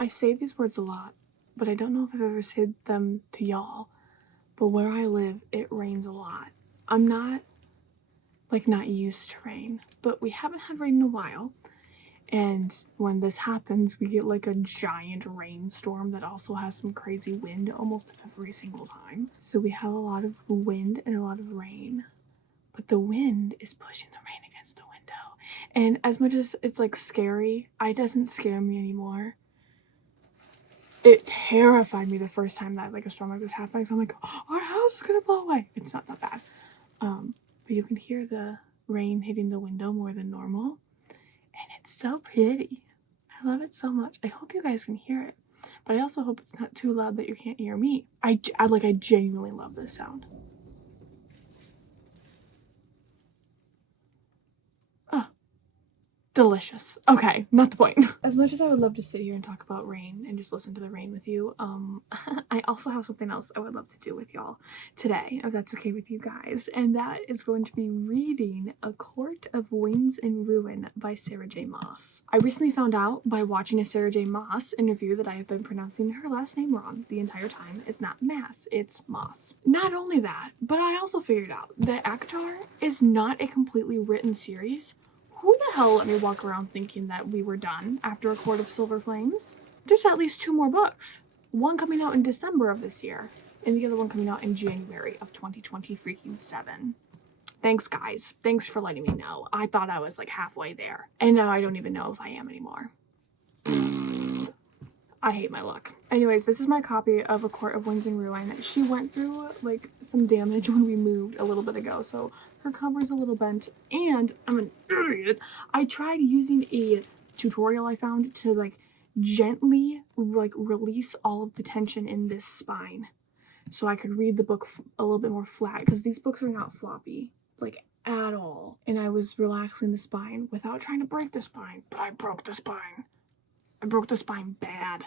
I say these words a lot, but I don't know if I've ever said them to y'all, but where I live, it rains a lot. I'm not used to rain, but we haven't had rain in a while. And when this happens, we get like a giant rainstorm that also has some crazy wind almost every single time. So we have a lot of wind and a lot of rain, but the wind is pushing the rain against the window. And as much as it's like scary, it doesn't scare me anymore. It terrified me the first time that like a storm like this happened. So I'm like, oh, our house is gonna blow away. It's not that bad. But you can hear the rain hitting the window more than normal. And it's so pretty. I love it so much. I hope you guys can hear it. But I also hope it's not too loud that you can't hear me. I genuinely love this sound. Delicious. Okay, not the point. As much as I would love to sit here and talk about rain and just listen to the rain with you, I also have something else I would love to do with y'all today, if that's okay with you guys, and that is going to be reading A Court of Winds and Ruin by Sarah J. Maas. I recently found out by watching a Sarah J. Maas interview that I have been pronouncing her last name wrong the entire time. It's not Mass, it's Moss. Not only that, but I also figured out that ACOWAR is not a completely written series. Who the hell let me walk around thinking that we were done after A Court of Silver Flames? There's at least 2 more books. One coming out in December of this year, and the other one coming out in January of 2027. Thanks, guys. Thanks for letting me know. I thought I was like halfway there, and now I don't even know if I am anymore. I hate my luck. Anyways, this is my copy of A Court of Winds and Ruin. She went through like some damage when we moved a little bit ago, so her cover's a little bent, and I'm an idiot. I tried using a tutorial I found to like gently like release all of the tension in this spine so I could read the book a little bit more flat, because these books are not floppy like at all. And I was relaxing the spine without trying to break the spine, but I broke the spine. I broke the spine bad,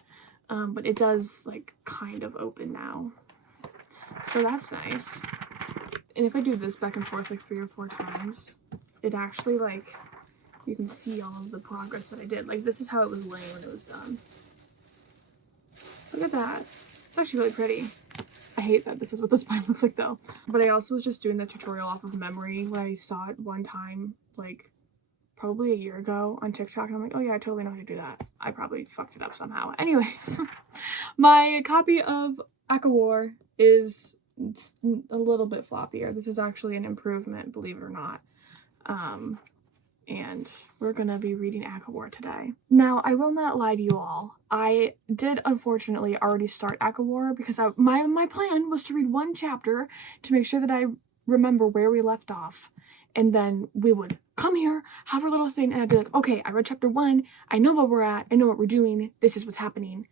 but it does like kind of open now, so that's nice. And if I do this back and forth like 3 or 4 times, it actually like, you can see all of the progress that I did. Like this is how it was laying when it was done. Look at that. It's actually really pretty. I hate that this is what the spine looks like though. But I also was just doing the tutorial off of memory when I saw it one time, like probably a year ago on TikTok, and I'm like, oh yeah, I totally know how to do that. I probably fucked it up somehow. Anyways, my copy of ACOWAR is a little bit floppier. This is actually an improvement, believe it or not. And we're gonna be reading ACOWAR today. Now, I will not lie to you all. I did unfortunately already start ACOWAR because my plan was to read 1 chapter to make sure that I remember where we left off, and then we would come here, have our little thing, and I'd be like, okay, I read chapter 1, I know where we're at, I know what we're doing, this is what's happening,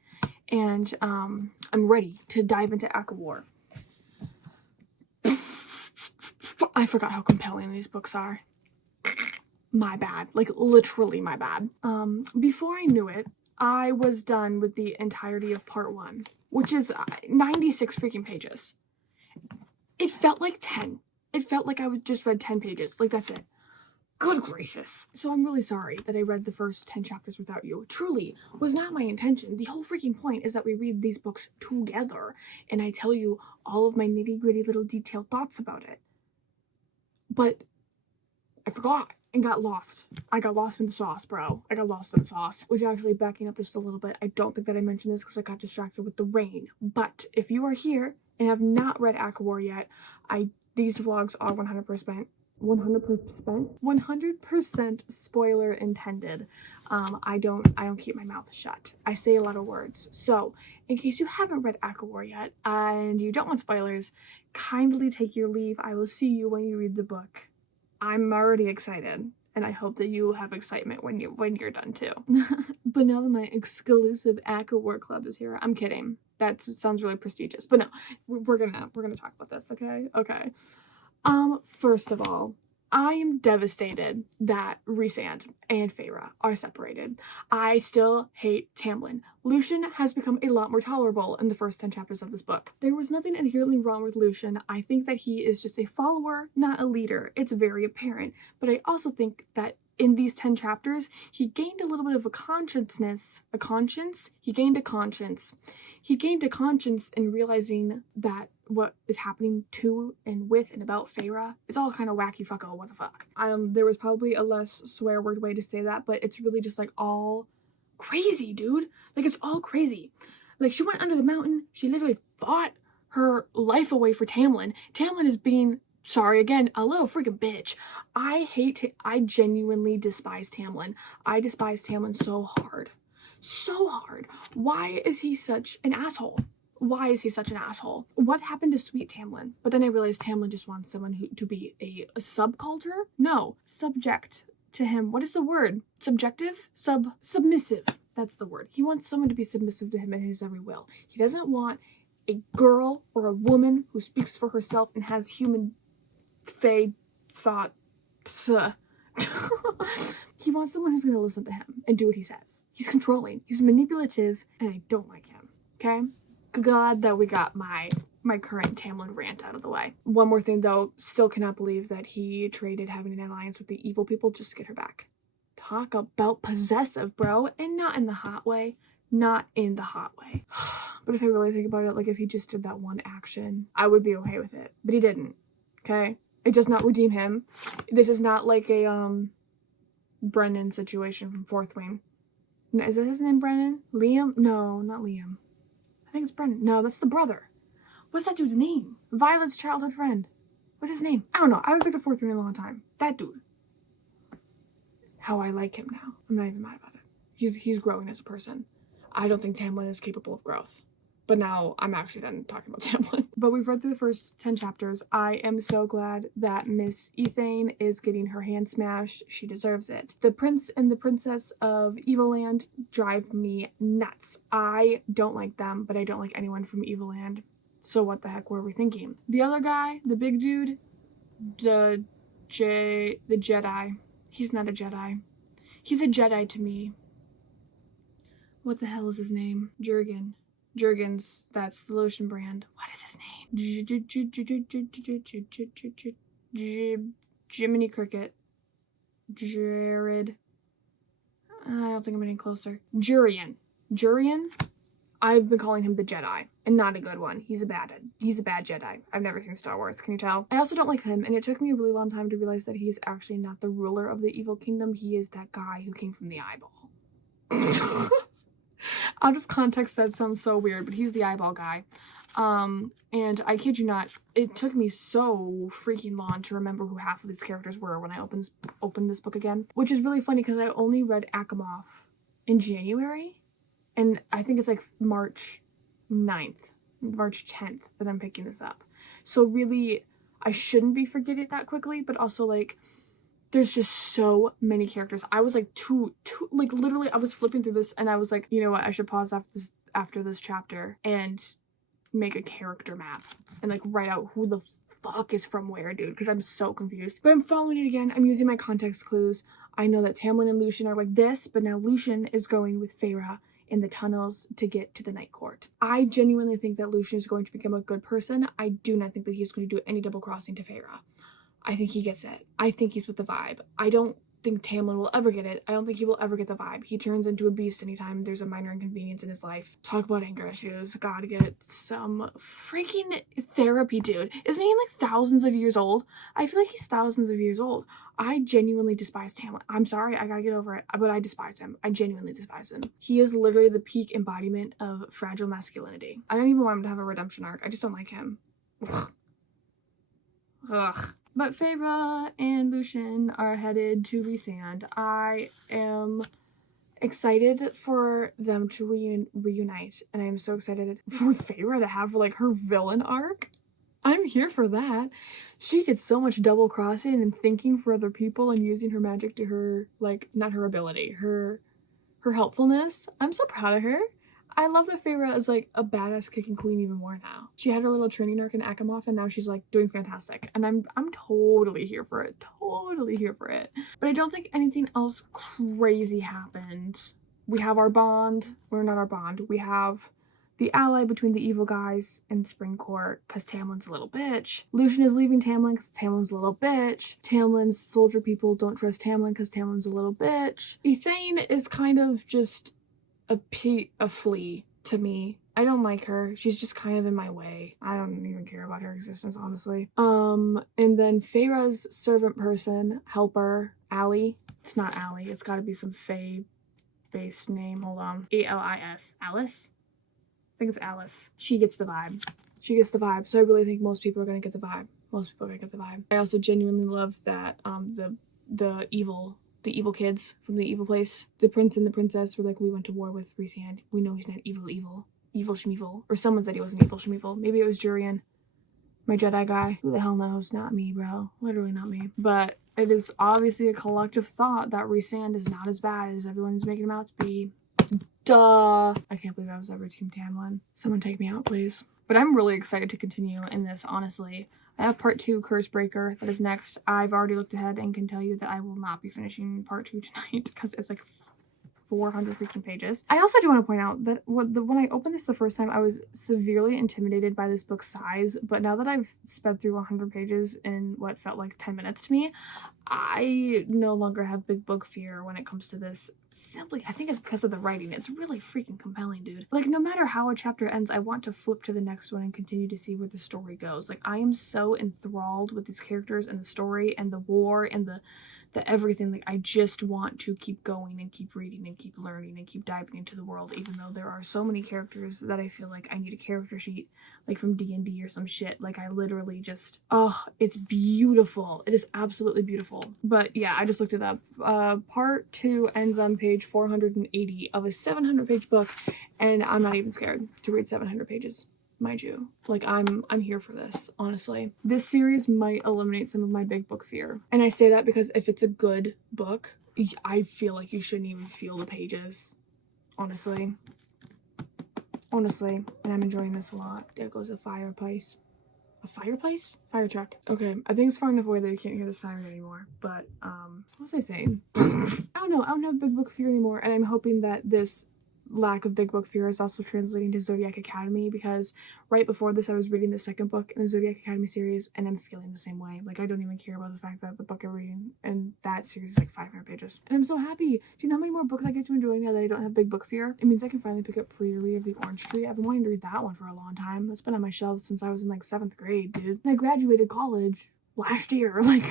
and I'm ready to dive into ACOWAR. I forgot how compelling these books are. My bad, like literally my bad. Before I knew it, I was done with the entirety of part 1, which is 96 freaking pages. It felt like 10. It felt like I just read 10 pages. Like, that's it. Good gracious. So I'm really sorry that I read the first 10 chapters without you. Truly was not my intention. The whole freaking point is that we read these books together, and I tell you all of my nitty-gritty little detailed thoughts about it. But I forgot and got lost. I got lost in the sauce, bro. I got lost in the sauce. Which, actually, backing up just a little bit, I don't think that I mentioned this because I got distracted with the rain. But if you are here and have not read ACOWAR yet, these vlogs are 100% spoiler intended. I don't keep my mouth shut. I say a lot of words. So, in case you haven't read ACOWAR yet and you don't want spoilers, kindly take your leave. I will see you when you read the book. I'm already excited, and I hope that you have excitement when you're done too. But now that my exclusive ACOWAR club is here, I'm kidding. That sounds really prestigious, but no, we're gonna talk about this, okay? Okay. First of all, I am devastated that Rhysand and Feyre are separated. I still hate Tamlin. Lucien has become a lot more tolerable in the first 10 chapters of this book. There was nothing inherently wrong with Lucien. I think that he is just a follower, not a leader. It's very apparent. But I also think that in these 10 chapters, he gained a little bit of a conscience. He gained a conscience. He gained a conscience in realizing that what is happening to and with and about Feyre, it's all kind of wacky fucko, what the fuck. There was probably a less swear word way to say that, but it's really just like all crazy, dude. Like, it's all crazy. Like, she went under the mountain. She literally fought her life away for Tamlin. Tamlin is being, sorry again, a little freaking bitch. I genuinely despise Tamlin. I despise Tamlin so hard. So hard. Why is he such an asshole? Why is he such an asshole? What happened to sweet Tamlin? But then I realized Tamlin just wants someone to be a subculture? No. Subject to him. What is the word? Subjective? Submissive. That's the word. He wants someone to be submissive to him in his every will. He doesn't want a girl or a woman who speaks for herself and has human fae thought. He wants someone who's going to listen to him and do what he says. He's controlling. He's manipulative, and I don't like him. Okay? Glad that we got my current Tamlin rant out of the way. One more thing, though. Still cannot believe that he traded having an alliance with the evil people just to get her back. Talk about possessive, bro. And not in the hot way. Not in the hot way. But if I really think about it, like, if he just did that one action, I would be okay with it. But he didn't. Okay? It does not redeem him. This is not like a, Brennan situation from Fourth Wing. No, is that his name, Brennan? Liam? No, not Liam. I think it's Brennan. No, that's the brother. What's that dude's name? Violet's childhood friend. What's his name? I don't know. I haven't picked a Fourth Wing in a long time. That dude. How I like him now. I'm not even mad about it. He's growing as a person. I don't think Tamlin is capable of growth. But now I'm actually done talking about Tamlin. But we've read through the first 10 chapters. I am so glad that Miss Ethane is getting her hand smashed. She deserves it. The prince and the princess of Evilland drive me nuts. I don't like them, but I don't like anyone from Evilland. So what the heck were we thinking? The other guy, the big dude, the Jedi. He's not a Jedi. He's a Jedi to me. What the hell is his name? Jergens, that's the lotion brand. What is his name? Jiminy Cricket. Jared. I don't think I'm getting closer. Jurian. I've been calling him the Jedi, and not a good one. He's a bad Jedi. I've never seen Star Wars, can you tell? I also don't like him, and it took me a really long time to realize that he's actually not the ruler of the evil kingdom. He is that guy who came from the eyeball. Out of context, that sounds so weird, but he's the eyeball guy. And I kid you not, it took me so freaking long to remember who half of these characters were when I opened this book again, which is really funny because I only read ACOWAR in January, and I think it's like March 9th, March 10th that I'm picking this up. So really, I shouldn't be forgetting that quickly, but also like, there's just so many characters. I was like like literally I was flipping through this and I was like, you know what, I should pause after this chapter and make a character map and like write out who the fuck is from where, dude, because I'm so confused. But I'm following it again. I'm using my context clues. I know that Tamlin and Lucien are like this, but now Lucien is going with Feyre in the tunnels to get to the Night Court. I genuinely think that Lucien is going to become a good person. I do not think that he's going to do any double crossing to Feyre. I think he gets it. I think he's with the vibe. I don't think Tamlin will ever get it. I don't think he will ever get the vibe. He turns into a beast anytime there's a minor inconvenience in his life. Talk about anger issues. Gotta get some freaking therapy, dude. Isn't he like thousands of years old? I feel like he's thousands of years old. I genuinely despise Tamlin. I'm sorry, I gotta get over it, but I despise him. I genuinely despise him. He is literally the peak embodiment of fragile masculinity. I don't even want him to have a redemption arc. I just don't like him. Ugh. Ugh. But Feyre and Lucien are headed to Rhysand. I am excited for them to reunite, and I am so excited for Feyre to have like her villain arc. I'm here for that. She did so much double crossing and thinking for other people and using her magic to her, like, not her ability, her helpfulness. I'm so proud of her. I love that Feyre is like a badass kicking queen even more now. She had her little training arc in ACOWAR and now she's like doing fantastic. And I'm totally here for it. Totally here for it. But I don't think anything else crazy happened. We have our bond. We're not our bond. We have the ally between the evil guys in Spring Court because Tamlin's a little bitch. Lucian is leaving Tamlin because Tamlin's a little bitch. Tamlin's soldier people don't trust Tamlin because Tamlin's a little bitch. Ethane is kind of just a flea to me. I don't like her. She's just kind of in my way. I don't even care about her existence, honestly. And then Feyre's servant person, helper, Allie. It's not Allie. It's got to be some Fae-based name. Hold on. A-L-I-S. Alice? I think it's Alice. She gets the vibe. She gets the vibe. So I really think most people are going to get the vibe. Most people are going to get the vibe. I also genuinely love that the evil kids from the evil place, the prince and the princess were like, we went to war with Rhysand. We know he's not evil Shmeevil. Or someone said he wasn't evil Shmeevil. Maybe it was Jurian, my Jedi guy. Who the hell knows? Not me, bro. Literally not me. But it is obviously a collective thought that Rhysand is not as bad as everyone's making him out to be. Duh. I can't believe I was ever Team Tamlin. Someone take me out, please. But I'm really excited to continue in this, honestly. I have part 2, Cursebreaker, that is next. I've already looked ahead and can tell you that I will not be finishing part 2 tonight because it's like 400 freaking pages. I also do want to point out that when I opened this the first time, I was severely intimidated by this book's size, but now that I've sped through 100 pages in what felt like 10 minutes to me, I no longer have big book fear when it comes to this. Simply, I think it's because of the writing. It's really freaking compelling, dude. Like, no matter how a chapter ends, I want to flip to the next one and continue to see where the story goes. Like, I am so enthralled with these characters and the story and the war and the everything. Like, I just want to keep going and keep reading and keep learning and keep diving into the world, even though there are so many characters that I feel like I need a character sheet, like from D&D or some shit. Like, I literally just, oh, it's beautiful. It is absolutely beautiful. But yeah, I just looked it up. Part 2 ends on page 480 of a 700-page book, and I'm not even scared to read 700 pages. Mind you, like, I'm here for this, honestly. This series might eliminate some of my big book fear. And I say that because if it's a good book, I feel like you shouldn't even feel the pages, honestly. Honestly, and I'm enjoying this a lot. There goes a fireplace. A fireplace? Fire truck. Okay, I think it's far enough away that you can't hear the siren anymore, but, what was I saying? I don't know, I don't have big book fear anymore, and I'm hoping that this lack of big book fear is also translating to Zodiac Academy, because right before this I was reading the second book in the Zodiac Academy series and I'm feeling the same way. Like, I don't even care about the fact that the book I'm reading in that series is like 500 pages, and I'm so happy. Do you know how many more books I get to enjoy now that I don't have big book fear? It means I can finally pick up Pre-Read of the Orange Tree. I've been wanting to read that one for a long time. It's been on my shelves since I was in like 7th grade, dude. And I graduated college last year. Like,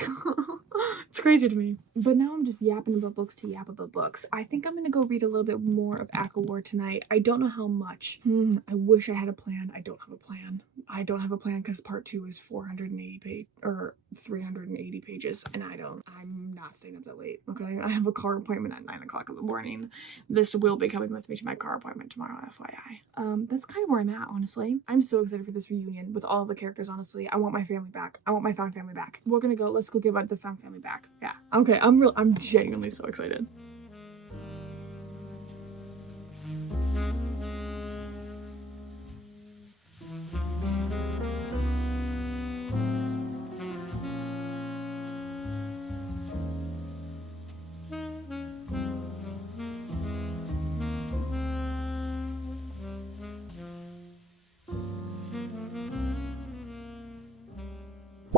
it's crazy to me. But now I'm just yapping about books to yap about books. I think I'm gonna go read a little bit more of ACOWAR tonight. I don't know how much. I wish I had a plan. I don't have a plan. I don't have a plan because part 2 is 380 pages, and I'm not staying up that late, okay? I have a car appointment at 9 o'clock in the morning. This will be coming with me to my car appointment tomorrow, FYI. That's kind of where I'm at, honestly. I'm so excited for this reunion with all the characters, honestly. I want my family back. I want my found family back. Let's go give the found family back. Yeah. Okay, I'm genuinely so excited.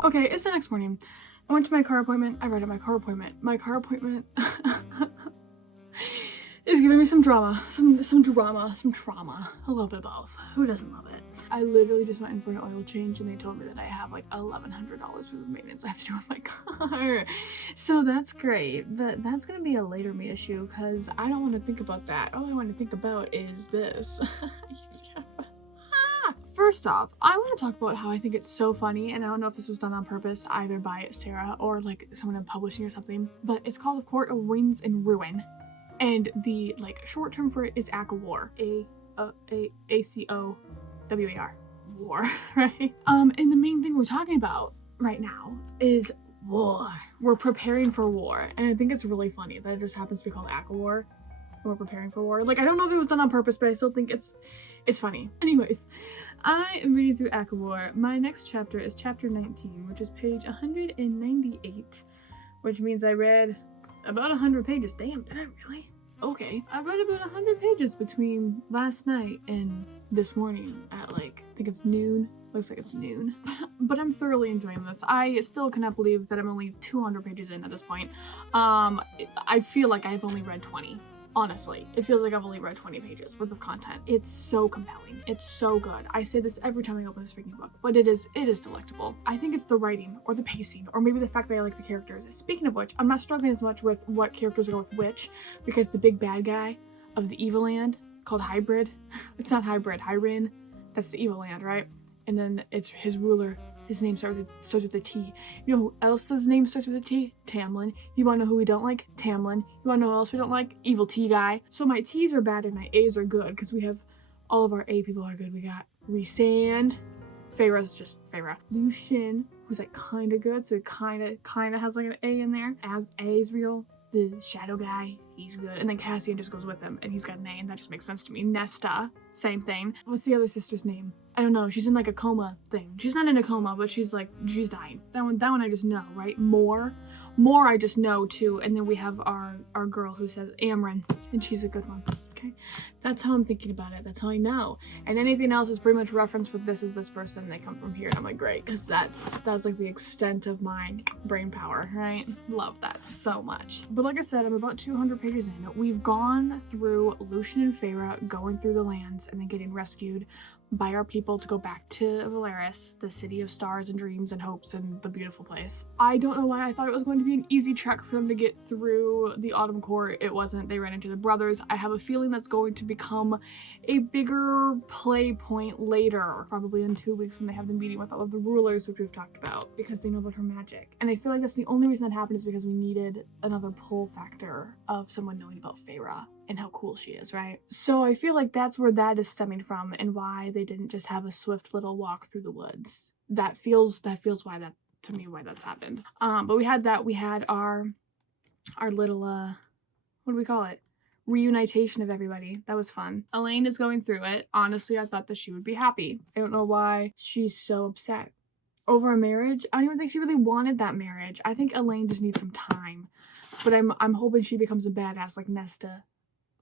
Okay, it's the next morning. I went to my car appointment. I read at my car appointment. My car appointment is giving me some drama. Some trauma. A little bit of both. Who doesn't love it? I literally just went in for an oil change and they told me that I have like $1,100 worth of maintenance I have to do with my car. So that's great. But that's gonna be a later me issue because I don't want to think about that. All I want to think about is this. First off, I want to talk about how I think it's so funny, and I don't know if this was done on purpose either by Sarah or like someone in publishing or something, but it's called A Court of Winds and Ruin, and the like short term for it is ACOWAR, A-C-O-W-A-R, war, right? And the main thing we're talking about right now is war. We're preparing for war, and I think it's really funny that it just happens to be called ACOWAR. We're preparing for war. Like, I don't know if it was done on purpose, but I still think it's funny. Anyways, I am reading through ACOWAR. My next chapter is chapter 19, which is page 198, which means I read about 100 pages. Damn, did I really? okay. I read about 100 pages between last night and this morning at like, I think it's noon. Looks like it's noon. But I'm thoroughly enjoying this. I still cannot believe that I'm only 200 pages in at this point. I feel like I've only read 20. Honestly, it feels like I've only read 20 pages worth of content. It's so compelling. It's so good. I say this every time I open this freaking book, but it is delectable. I think it's the writing or the pacing or maybe the fact that I like the characters. Speaking of which, I'm not struggling as much with what characters go with which, because the big bad guy of the evil land called Hybrid, it's not Hybrid, Hyrin, that's the evil land, right? And then it's his ruler. His name starts with a T. You know who else's name starts with a T? Tamlin. You wanna know who we don't like? Tamlin. You wanna know who else we don't like? Evil T guy. So my T's are bad and my A's are good, because we have all of our A people are good. We got Rhysand. Feyre's just Feyre. Lucien, who's like kinda good, so he kinda has like an A in there. As Asriel, the shadow guy, he's good. And then Cassian just goes with him, and he's got an A, and that just makes sense to me. Nesta, same thing. What's the other sister's name? I don't know. She's in like a coma thing. She's not in a coma, but she's dying. That one I just know, right? More I just know too. And then we have our girl who says Amryn, and she's a good one. Okay, that's how I'm thinking about it. That's how I know. And anything else is pretty much referenced with this is this person. They come from here, and I'm like, great, because that's like the extent of my brain power, right? Love that so much. But like I said, I'm about 200 pages in. We've gone through Lucien and Feyre going through the lands and then getting rescued by our people to go back to Velaris, the city of stars and dreams and hopes and the beautiful place. I don't know why I thought it was going to be an easy trek for them to get through the Autumn Court. It wasn't. They ran into the brothers. I have a feeling that's going to become a bigger play point later, probably in 2 weeks when they have the meeting with all of the rulers, which we've talked about, because they know about her magic. And I feel like that's the only reason that happened is because we needed another pull factor of someone knowing about Feyre and how cool she is, right? So I feel like that's where that is stemming from and why they didn't just have a swift little walk through the woods. That feels why that, to me, why that's happened. But we had our little, what do we call it? Reunitation of everybody. That was fun. Elaine is going through it. Honestly, I thought that she would be happy. I don't know why she's so upset over a marriage. I don't even think she really wanted that marriage. I think Elaine just needs some time. But I'm hoping she becomes a badass like Nesta.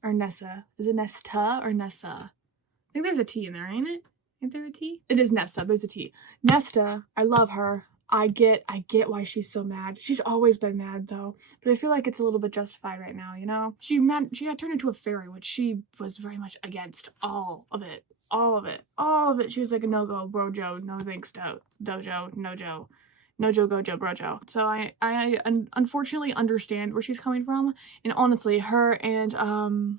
Or Nessa. Is it Nesta or Nessa? I think there's a T in there, ain't it? Ain't there a T? It is Nesta. There's a T. Nesta, I love her. I get why she's so mad. She's always been mad though, but I feel like it's a little bit justified right now, you know? She got turned into a fairy, which she was very much against all of it. All of it. She was like a no-go, brojo, no thanks, dojo, no-jo. Nojo, gojo, brojo. So I unfortunately understand where she's coming from. And honestly, her and,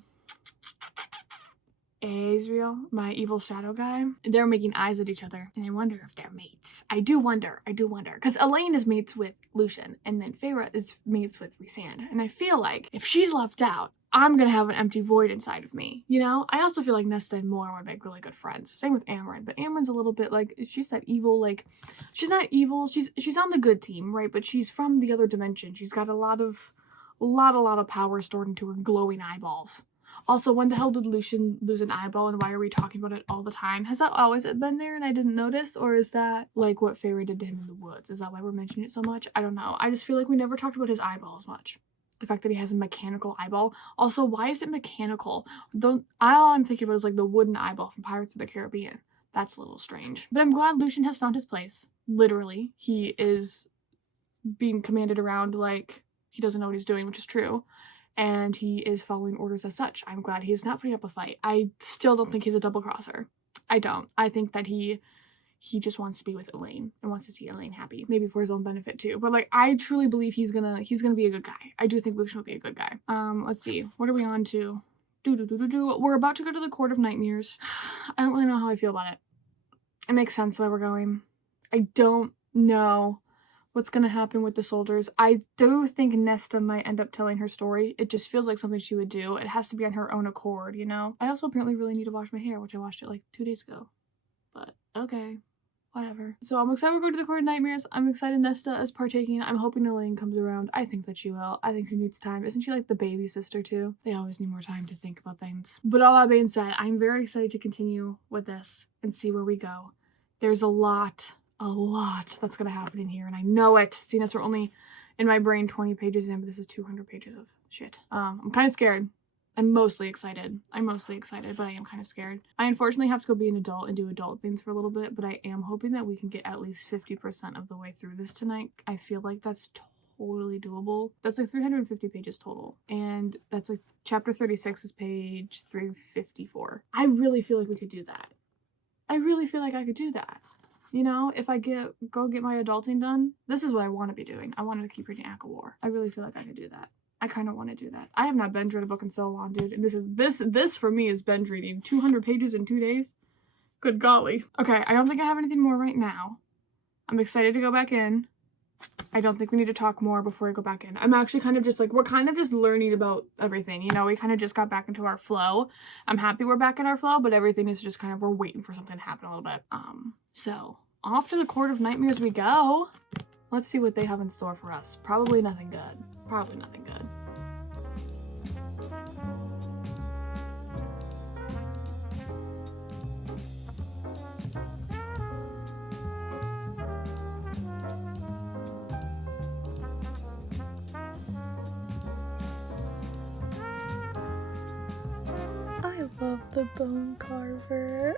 Asriel, my evil shadow guy, they're making eyes at each other. And I wonder if they're mates. I do wonder. Because Elaine is mates with Lucien. And then Feyre is mates with Rhysand. And I feel like if she's left out, I'm gonna have an empty void inside of me, you know? I also feel like Nesta and Moore would make really good friends. Same with Amryn, but Amryn's a little bit like, she's that evil, like, she's not evil, she's on the good team, right? But she's from the other dimension. She's got a lot of power stored into her glowing eyeballs. Also, when the hell did Lucien lose an eyeball, and why are we talking about it all the time? Has that always been there and I didn't notice? Or is that like what Feyre did to him in the woods? Is that why we're mentioning it so much? I don't know. I just feel like we never talked about his eyeball as much. The fact that he has a mechanical eyeball. Also, why is it mechanical? All I'm thinking about is like the wooden eyeball from Pirates of the Caribbean. That's a little strange. But I'm glad Lucien has found his place. Literally. He is being commanded around like he doesn't know what he's doing, which is true. And he is following orders as such. I'm glad he is not putting up a fight. I still don't think he's a double crosser. I don't. I think that he just wants to be with Elaine and wants to see Elaine happy, maybe for his own benefit too. But like, I truly believe he's gonna be a good guy. I do think Lucien will be a good guy. Let's see, what are we on to? We're about to go to the Court of Nightmares. I don't really know how I feel about it. It makes sense why we're going. I don't know what's gonna happen with the soldiers. I do think Nesta might end up telling her story. It just feels like something she would do. It has to be on her own accord, you know? I also apparently really need to wash my hair, which I washed it like 2 days ago. But okay. Whatever. So I'm excited we're going to the Court of Nightmares. I'm excited Nesta is partaking. I'm hoping Elaine comes around. I think that she will. I think she needs time. Isn't she like the baby sister too? They always need more time to think about things. But all that being said, I'm very excited to continue with this and see where we go. There's a lot that's going to happen in here, and I know it. Seeing as we're only in my brain 20 pages in, but this is 200 pages of shit. I'm kind of scared. I'm mostly excited, but I am kind of scared. I unfortunately have to go be an adult and do adult things for a little bit, but I am hoping that we can get at least 50% of the way through this tonight. I feel like that's totally doable. That's like 350 pages total, and that's like chapter 36 is page 354. I really feel like we could do that. I really feel like I could do that. You know, if I go get my adulting done, this is what I want to be doing. I wanted to keep reading ACOWAR. I really feel like I could do that. I kind of want to do that. I have not binge read a book in so long, dude. And this for me is binge reading. 200 pages in 2 days. Good golly. Okay, I don't think I have anything more right now. I'm excited to go back in. I don't think we need to talk more before I go back in. I'm actually kind of just like, we're kind of just learning about everything. You know, we kind of just got back into our flow. I'm happy we're back in our flow, but everything is just kind of, we're waiting for something to happen a little bit. So off to the Court of Nightmares we go. Let's see what they have in store for us. Probably nothing good. Probably nothing good. I love the bone carver.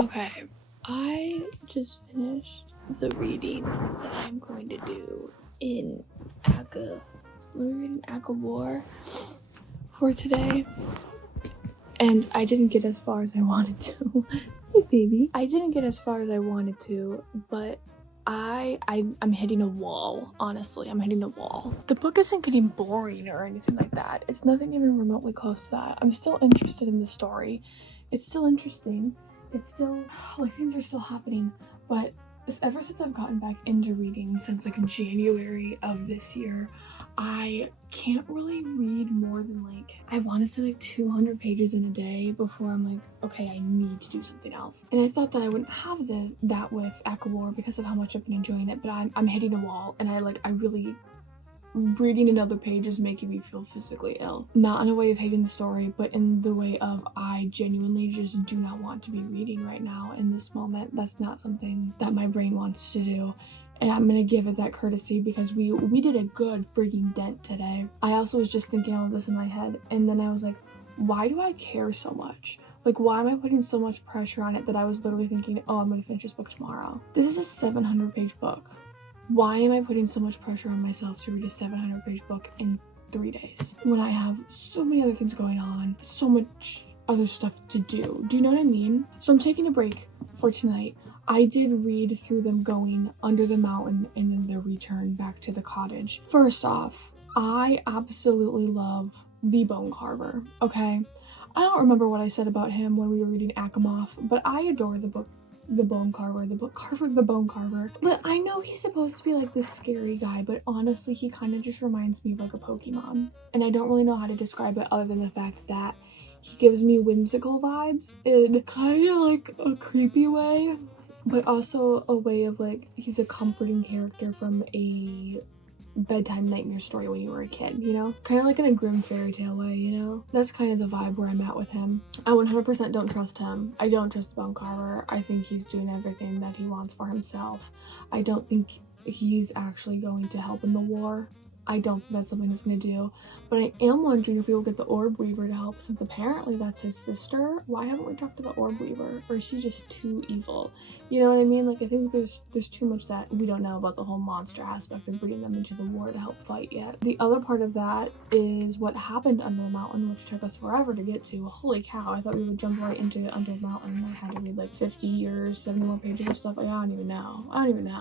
Okay, I just finished the reading that I'm going to do in we're reading ACOWAR for today, and I didn't get as far as I wanted to. Hey baby. I didn't get as far as I wanted to, but I'm hitting a wall, honestly. I'm hitting a wall. The book isn't getting boring or anything like that. It's nothing even remotely close to that. I'm still interested in the story. It's still interesting. It's still, like, things are still happening, but ever since I've gotten back into reading since like January of this year, I can't really read more than like, I want to say like 200 pages in a day before I'm like, okay, I need to do something else. And I thought that I wouldn't have that with ACOWAR because of how much I've been enjoying it, but I'm hitting a wall, and I really, reading another page is making me feel physically ill. Not in a way of hating the story, but in the way of I genuinely just do not want to be reading right now in this moment. That's not something that my brain wants to do. And I'm gonna give it that courtesy because we did a good freaking dent today. I also was just thinking all of this in my head, and then I was like, why do I care so much? Like, why am I putting so much pressure on it that I was literally thinking, oh, I'm gonna finish this book tomorrow. This is a 700-page book. Why am I putting so much pressure on myself to read a 700-page book in 3 days when I have so many other things going on, so much other stuff to do? Do you know what I mean? So I'm taking a break for tonight. I did read through them going under the mountain and then their return back to the cottage. First off, I absolutely love the bone carver, okay? I don't remember what I said about him when we were reading ACOWAR, but I adore the book. The bone carver. But I know he's supposed to be like this scary guy, but honestly, he kind of just reminds me of like a Pokemon. And I don't really know how to describe it other than the fact that he gives me whimsical vibes in kind of like a creepy way, but also a way of like, he's a comforting character from a bedtime nightmare story when you were a kid, you know? Kind of like in a grim fairy tale way, you know? That's kind of the vibe where I'm at with him. I 100% don't trust him. I don't trust the bone carver. I think he's doing everything that he wants for himself. I don't think he's actually going to help in the war. I don't think that's something he's going to do. But I am wondering if we will get the Orb Weaver to help, since apparently that's his sister. Why haven't we talked to the Orb Weaver? Or is she just too evil? You know what I mean? Like, I think there's too much that we don't know about the whole monster aspect of bringing them into the war to help fight yet. The other part of that is what happened under the mountain, which took us forever to get to. Holy cow, I thought we would jump right into it under the mountain. I had to read like 50 or 70 more pages of stuff. Like, I don't even know.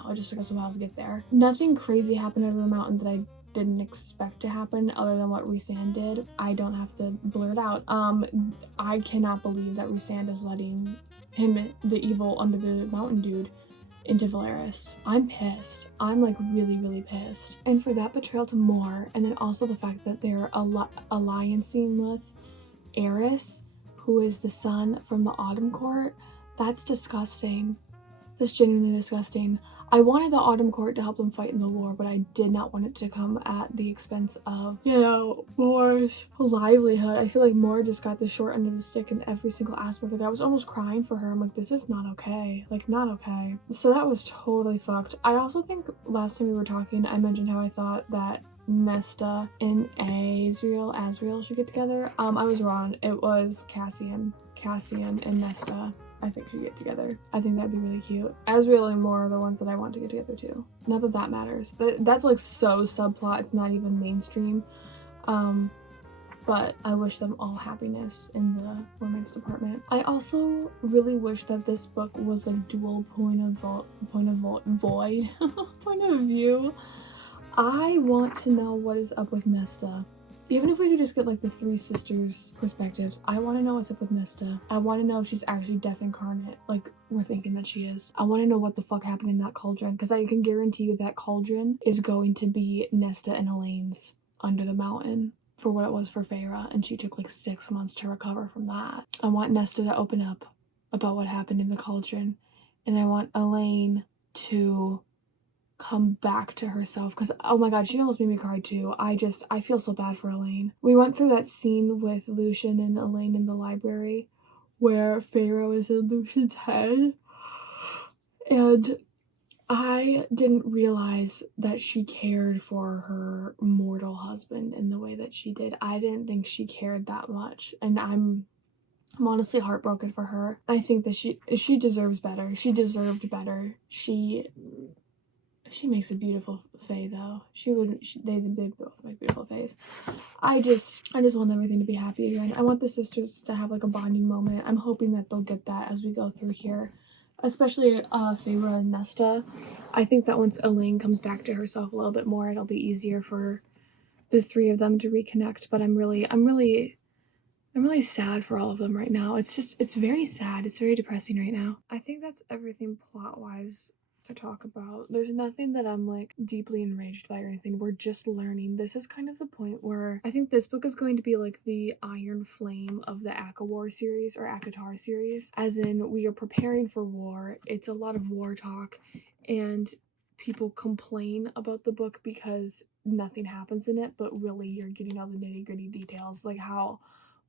It just took us a while to get there. Nothing crazy happened under the mountain that I didn't expect to happen other than what Rhysand did. I don't have to blur it out. I cannot believe that Rhysand is letting him, the evil under the mountain dude, into Valeris. I'm pissed. I'm like really, really pissed. And for that betrayal to Mor, and then also the fact that they're alliancing with Eris, who is the son from the Autumn Court, that's disgusting. That's genuinely disgusting. I wanted the Autumn Court to help them fight in the war, but I did not want it to come at the expense of, Mora's livelihood. I feel like Mora just got the short end of the stick in every single aspect. Like, I was almost crying for her. I'm like, this is not okay. Like, not okay. So that was totally fucked. I also think last time we were talking, I mentioned how I thought that Nesta and Asriel should get together. I was wrong. It was Cassian and Nesta I think should get together. I think that'd be really cute. Asriel and Mora are the ones that I want to get together too. Not that that matters. That's like so subplot. It's not even mainstream. But I wish them all happiness in the romance department. I also really wish that this book was like dual point of view. I want to know what is up with Nesta. Even if we could just get like the three sisters' perspectives, I want to know what's up with Nesta. I want to know if she's actually death incarnate, like we're thinking that she is. I want to know what the fuck happened in that cauldron, because I can guarantee you that cauldron is going to be Nesta and Elaine's under the mountain for what it was for Feyre, and she took like 6 months to recover from that. I want Nesta to open up about what happened in the cauldron, and I want Elaine to come back to herself, because oh my god, she almost made me cry too. I feel so bad for Elaine. We went through that scene with Lucian and Elaine in the library where Feyre is in Lucian's head, and I didn't realize that she cared for her mortal husband in the way that she did. I didn't think she cared that much, and I'm honestly heartbroken for her. I think that she deserves better. She deserved better. She makes a beautiful fae though. They both make beautiful faes. I just want everything to be happy again. I want the sisters to have like a bonding moment. I'm hoping that they'll get that as we go through here. Especially Feyre and Nesta. I think that once Elaine comes back to herself a little bit more, it'll be easier for the three of them to reconnect. But I'm really sad for all of them right now. It's very sad. It's very depressing right now. I think that's everything plot-wise to talk about. There's nothing that I'm like deeply enraged by or anything. We're just learning. This is kind of the point where I think this book is going to be like the iron flame of the ACOWAR series or ACOTAR series, as in we are preparing for war. It's a lot of war talk, and people complain about the book because nothing happens in it, but really you're getting all the nitty-gritty details, like how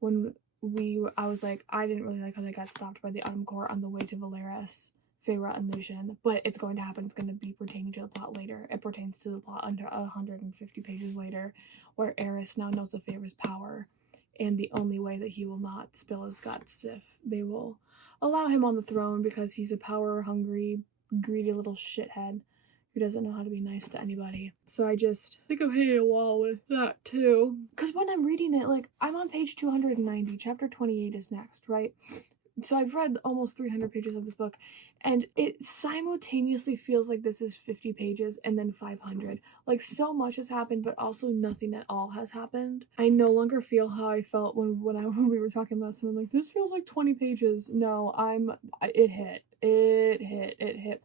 I was like, I didn't really like how they got stopped by the Autumn Court on the way to Valeris, Feyre, and Lucian, but it's going to happen. It's going to be pertaining to the plot later. It pertains to the plot under 150 pages later, where Eris now knows of Feyre's power, and the only way that he will not spill his guts if they will allow him on the throne, because he's a power-hungry, greedy little shithead who doesn't know how to be nice to anybody. So I just think I'm hitting a wall with that too. Because when I'm reading it, like, I'm on page 290, chapter 28 is next, right? So I've read almost 300 pages of this book, and it simultaneously feels like this is 50 pages and then 500. Like, so much has happened, but also nothing at all has happened. I no longer feel how I felt when we were talking last time. I'm like, this feels like 20 pages. No, it hit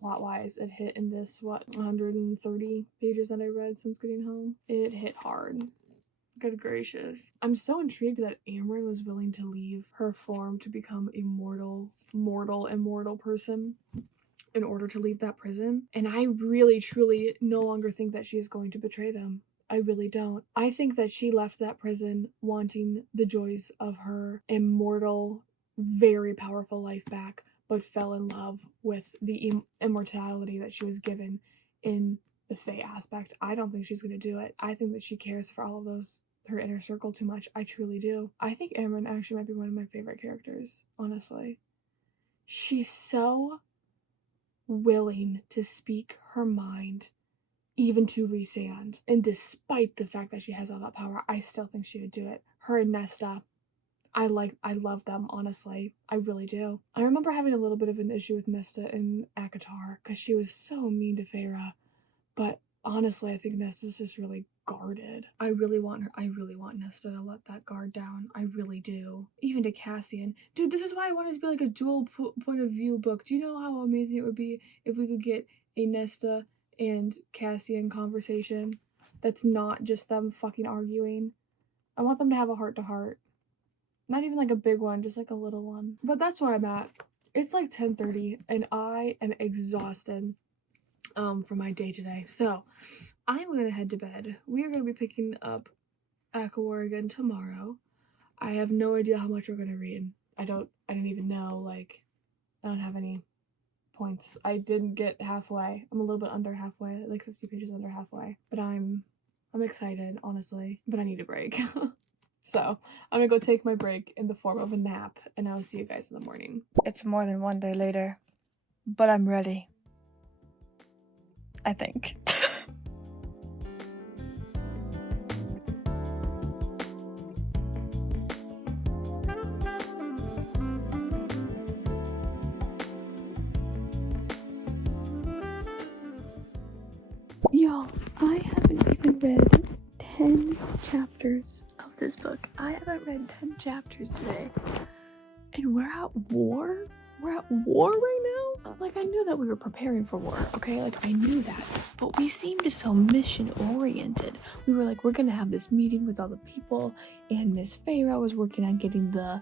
plot-wise. It hit in this, 130 pages that I read since getting home. It hit hard. Good gracious. I'm so intrigued that Amryn was willing to leave her form to become a mortal person in order to leave that prison. And I really, truly no longer think that she is going to betray them. I really don't. I think that she left that prison wanting the joys of her immortal, very powerful life back, but fell in love with the immortality that she was given in the Fae aspect. I don't think she's going to do it. I think that she cares for all of those, her inner circle, too much. I truly do. I think Amryn actually might be one of my favorite characters, honestly. She's so willing to speak her mind, even to Rhysand. And despite the fact that she has all that power, I still think she would do it. Her and Nesta, I love them, honestly. I really do. I remember having a little bit of an issue with Nesta in ACOTAR, because she was so mean to Feyre. But honestly, I think Nesta's just really guarded. I really want Nesta to let that guard down. I really do. Even to Cassian. Dude, this is why I wanted it to be like a dual point of view book. Do you know how amazing it would be if we could get a Nesta and Cassian conversation that's not just them fucking arguing? I want them to have a heart-to-heart. Not even like a big one, just like a little one. But that's where I'm at. It's like 10:30 and I am exhausted from my day today. So I'm gonna head to bed. We are gonna be picking up ACOWAR again tomorrow. I have no idea how much we're gonna read. I don't even know, like, I don't have any points. I didn't get halfway. I'm a little bit under halfway, like 50 pages under halfway. But I'm excited, honestly. But I need a break. So I'm gonna go take my break in the form of a nap, and I'll see you guys in the morning. It's more than one day later, but I'm ready. I think. Y'all, I haven't even read 10 chapters of this book. I haven't read 10 chapters today. And we're at war? We're at war right now? Like, I knew that we were preparing for war, okay? Like, I knew that. But we seemed so mission-oriented. We were like, we're gonna have this meeting with all the people, and Miss Feyre was working on getting the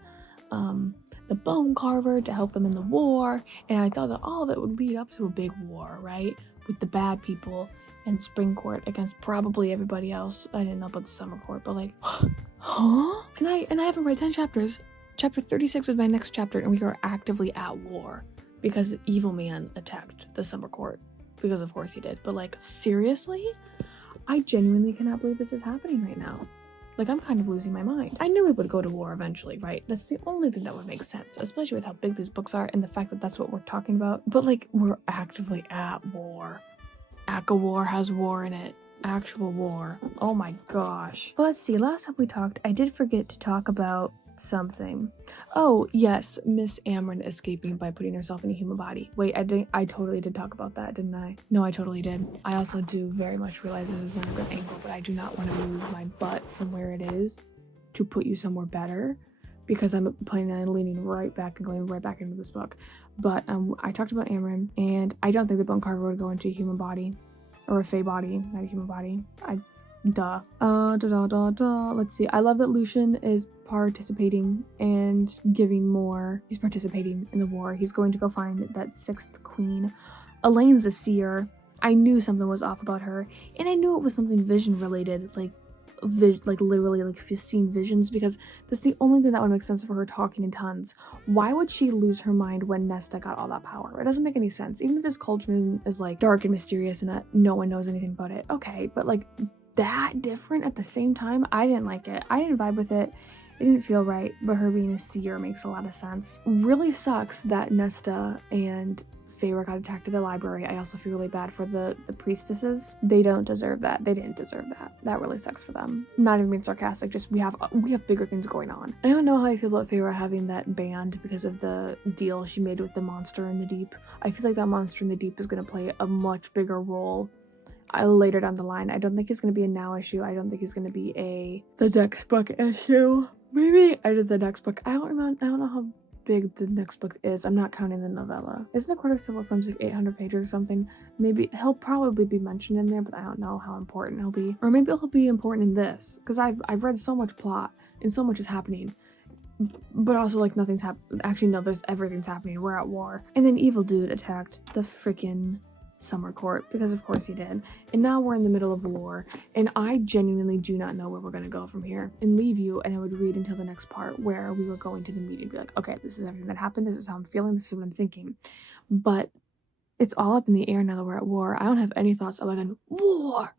bone carver to help them in the war, and I thought that all of it would lead up to a big war, right? With the bad people and Spring Court against probably everybody else. I didn't know about the Summer Court, but like, huh? And I haven't read 10 chapters. Chapter 36 is my next chapter, and we are actively at war because the evil man attacked the Summer Court, because of course he did. But like, seriously? I genuinely cannot believe this is happening right now. Like, I'm kind of losing my mind. I knew we would go to war eventually, right? That's the only thing that would make sense, especially with how big these books are and the fact that that's what we're talking about. But like, we're actively at war. ACOWAR has war in it. Actual war. Oh my gosh. But let's see, last time we talked, I did forget to talk about something. Oh, yes, Miss Amryn escaping by putting herself in a human body. Wait, I totally did talk about that, didn't I? No, I totally did. I also do very much realize this is not a good angle, but I do not want to move my butt from where it is to put you somewhere better, because I'm planning on leaning right back and going right back into this book. But I talked about Amryn, and I don't think the bone carver would go into a human body, or a fey body, not a human body. Let's see. I love that Lucian is participating and giving more. He's participating in the war. He's going to go find that 6th queen. Elaine's a seer. I knew something was off about her, and I knew it was something vision related, like literally like seeing visions, because that's the only thing that would make sense for her talking in tongues. Why would she lose her mind when Nesta got all that power? It doesn't make any sense. Even if this culture is like dark and mysterious and that no one knows anything about it, okay, but like that different at the same time, I didn't like it. I didn't vibe with it. It didn't feel right, but her being a seer makes a lot of sense. Really sucks that Nesta and Feyre got attacked at the library. I also feel really bad for the priestesses. They don't deserve that. They didn't deserve that. That really sucks for them. Not even being sarcastic, just we have bigger things going on. I don't know how I feel about Feyre having that banned because of the deal she made with the monster in the deep. I feel like that monster in the deep is going to play a much bigger role later down the line. I don't think it's going to be a now issue. I don't think it's going to be the next book issue. Maybe I did the next book. I don't know how big the next book is. I'm not counting the novella. Isn't A Court of Civil Films like 800 pages or something? Maybe he'll probably be mentioned in there, but I don't know how important he'll be. Or maybe he'll be important in this, because I've read so much plot and so much is happening, but also like nothing's happening. Actually, no, everything's happening. We're at war. And then Evil Dude attacked the freaking Summer Court, because of course he did, and now we're in the middle of war, and I genuinely do not know where we're going to go from here, and leave you, and I would read until the next part where we were going to the meeting, be like, okay, this is everything that happened, this is how I'm feeling, this is what I'm thinking. But it's all up in the air now that we're at war. I don't have any thoughts other than war,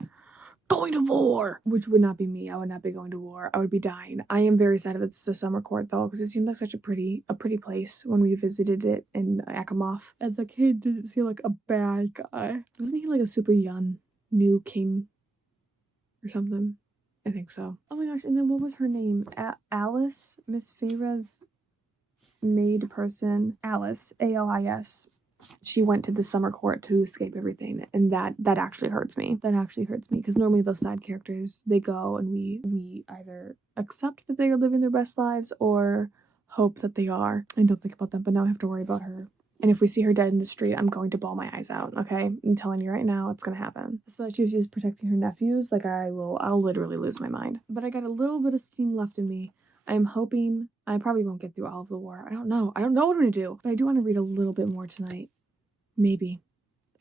going to war, which would not be me. I would not be going to war. I would be dying. I am very sad that it's the Summer Court though, because it seemed like such a pretty place when we visited it in Akamoth. And the kid didn't seem like a bad guy. Wasn't he like a super young new king or something? I think so. Oh my gosh, and then what was her name? Alice, Miss Feyre's maid person. Alice, Alice. She went to the Summer Court to escape everything, and that actually hurts me. That actually hurts me, because normally those side characters, they go and we either accept that they are living their best lives or hope that they are and don't think about them, but now I have to worry about her. And if we see her dead in the street, I'm going to bawl my eyes out, okay? I'm telling you right now, it's gonna happen. Especially if she's protecting her nephews, like I'll literally lose my mind. But I got a little bit of steam left in me. I'm hoping I probably won't get through all of the war. I don't know what I'm gonna do, but I do want to read a little bit more tonight. Maybe.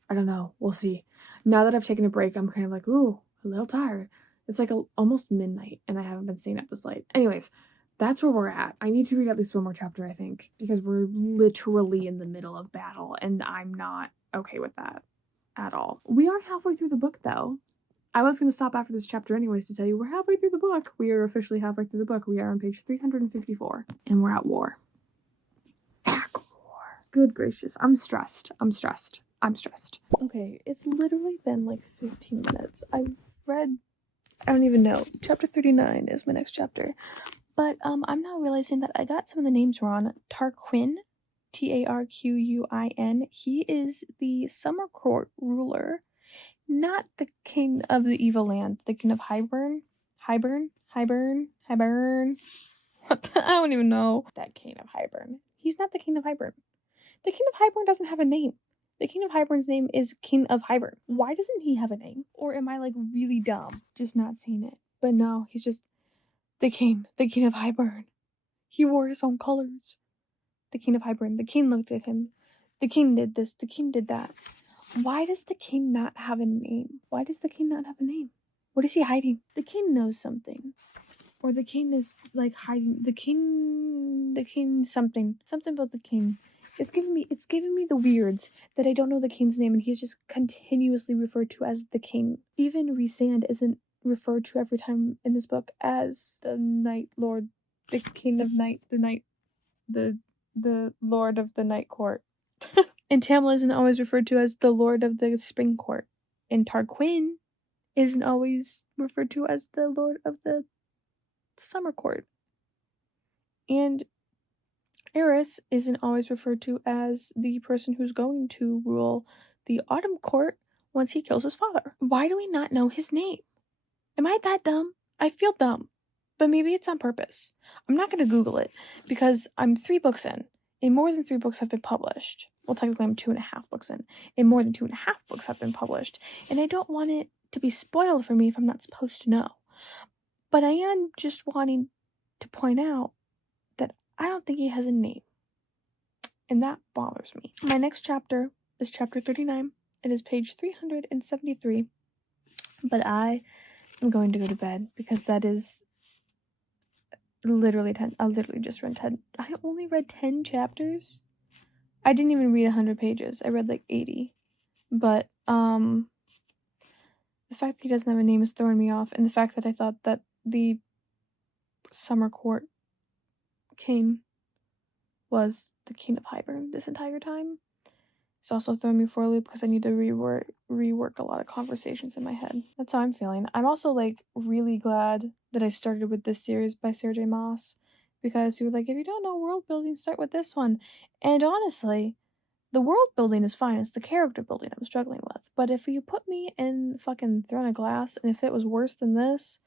I don't know. We'll see. Now that I've taken a break, I'm kind of like, ooh, a little tired. It's like almost midnight and I haven't been staying up this late. Anyways, that's where we're at. I need to read at least one more chapter, I think, because we're literally in the middle of battle and I'm not okay with that at all. We are halfway through the book, though. I was going to stop after this chapter anyways to tell you we're halfway through the book. We are officially halfway through the book. We are on page 354 and we're at war. ACOWAR. Good gracious. I'm stressed. Okay, it's literally been like 15 minutes. I've read, I don't even know, chapter 39 is my next chapter. But I'm now realizing that I got some of the names wrong. Tarquin, Tarquin, he is the Summer Court ruler, not the king of the evil land, the king of Hybern. I don't even know. That king of Hybern. He's not the king of Hybern. The king of Hybern doesn't have a name. The king of Hybern's name is King of Hybern. Why doesn't he have a name? Or am I like really dumb, just not seeing it? But no, he's just the king of Hybern. He wore his own colors. The king of Hybern. The king looked at him. The king did this. The king did that. Why does the king not have a name? What is he hiding? The king knows something. Or the king is like hiding. The king something about the king. It's giving me the weirds that I don't know the king's name and he's just continuously referred to as the king. Even Rhysand isn't referred to every time in this book as the Night Lord, the king of night, the Lord of the Night Court. And Tamlin isn't always referred to as the Lord of the Spring Court. And Tarquin isn't always referred to as the Lord of the Summer Court. And Eris isn't always referred to as the person who's going to rule the Autumn Court once he kills his father. Why do we not know his name? Am I that dumb? I feel dumb. But maybe it's on purpose. I'm not going to Google it because I'm 3 books in, and more than 3 books have been published. Well, technically I'm 2.5 books in, and more than 2.5 books have been published. And I don't want it to be spoiled for me if I'm not supposed to know. But I am just wanting to point out that I don't think he has a name. And that bothers me. My next chapter is chapter 39. It is page 373. But I am going to go to bed because that is literally 10. I literally just read 10. I only read 10 chapters. I didn't even read 100 pages. I read like 80. But the fact that he doesn't have a name is throwing me off, and the fact that I thought that the Summer Court king was the king of Hybern this entire time. It's also throwing me for a loop because I need to rework a lot of conversations in my head. That's how I'm feeling. I'm also like really glad that I started with this series by Sarah J. Maas, because he was like, if you don't know world building, start with this one. And honestly, the world building is fine. It's the character building I'm struggling with. But if you put me in fucking Throne of Glass, and if it was worse than this,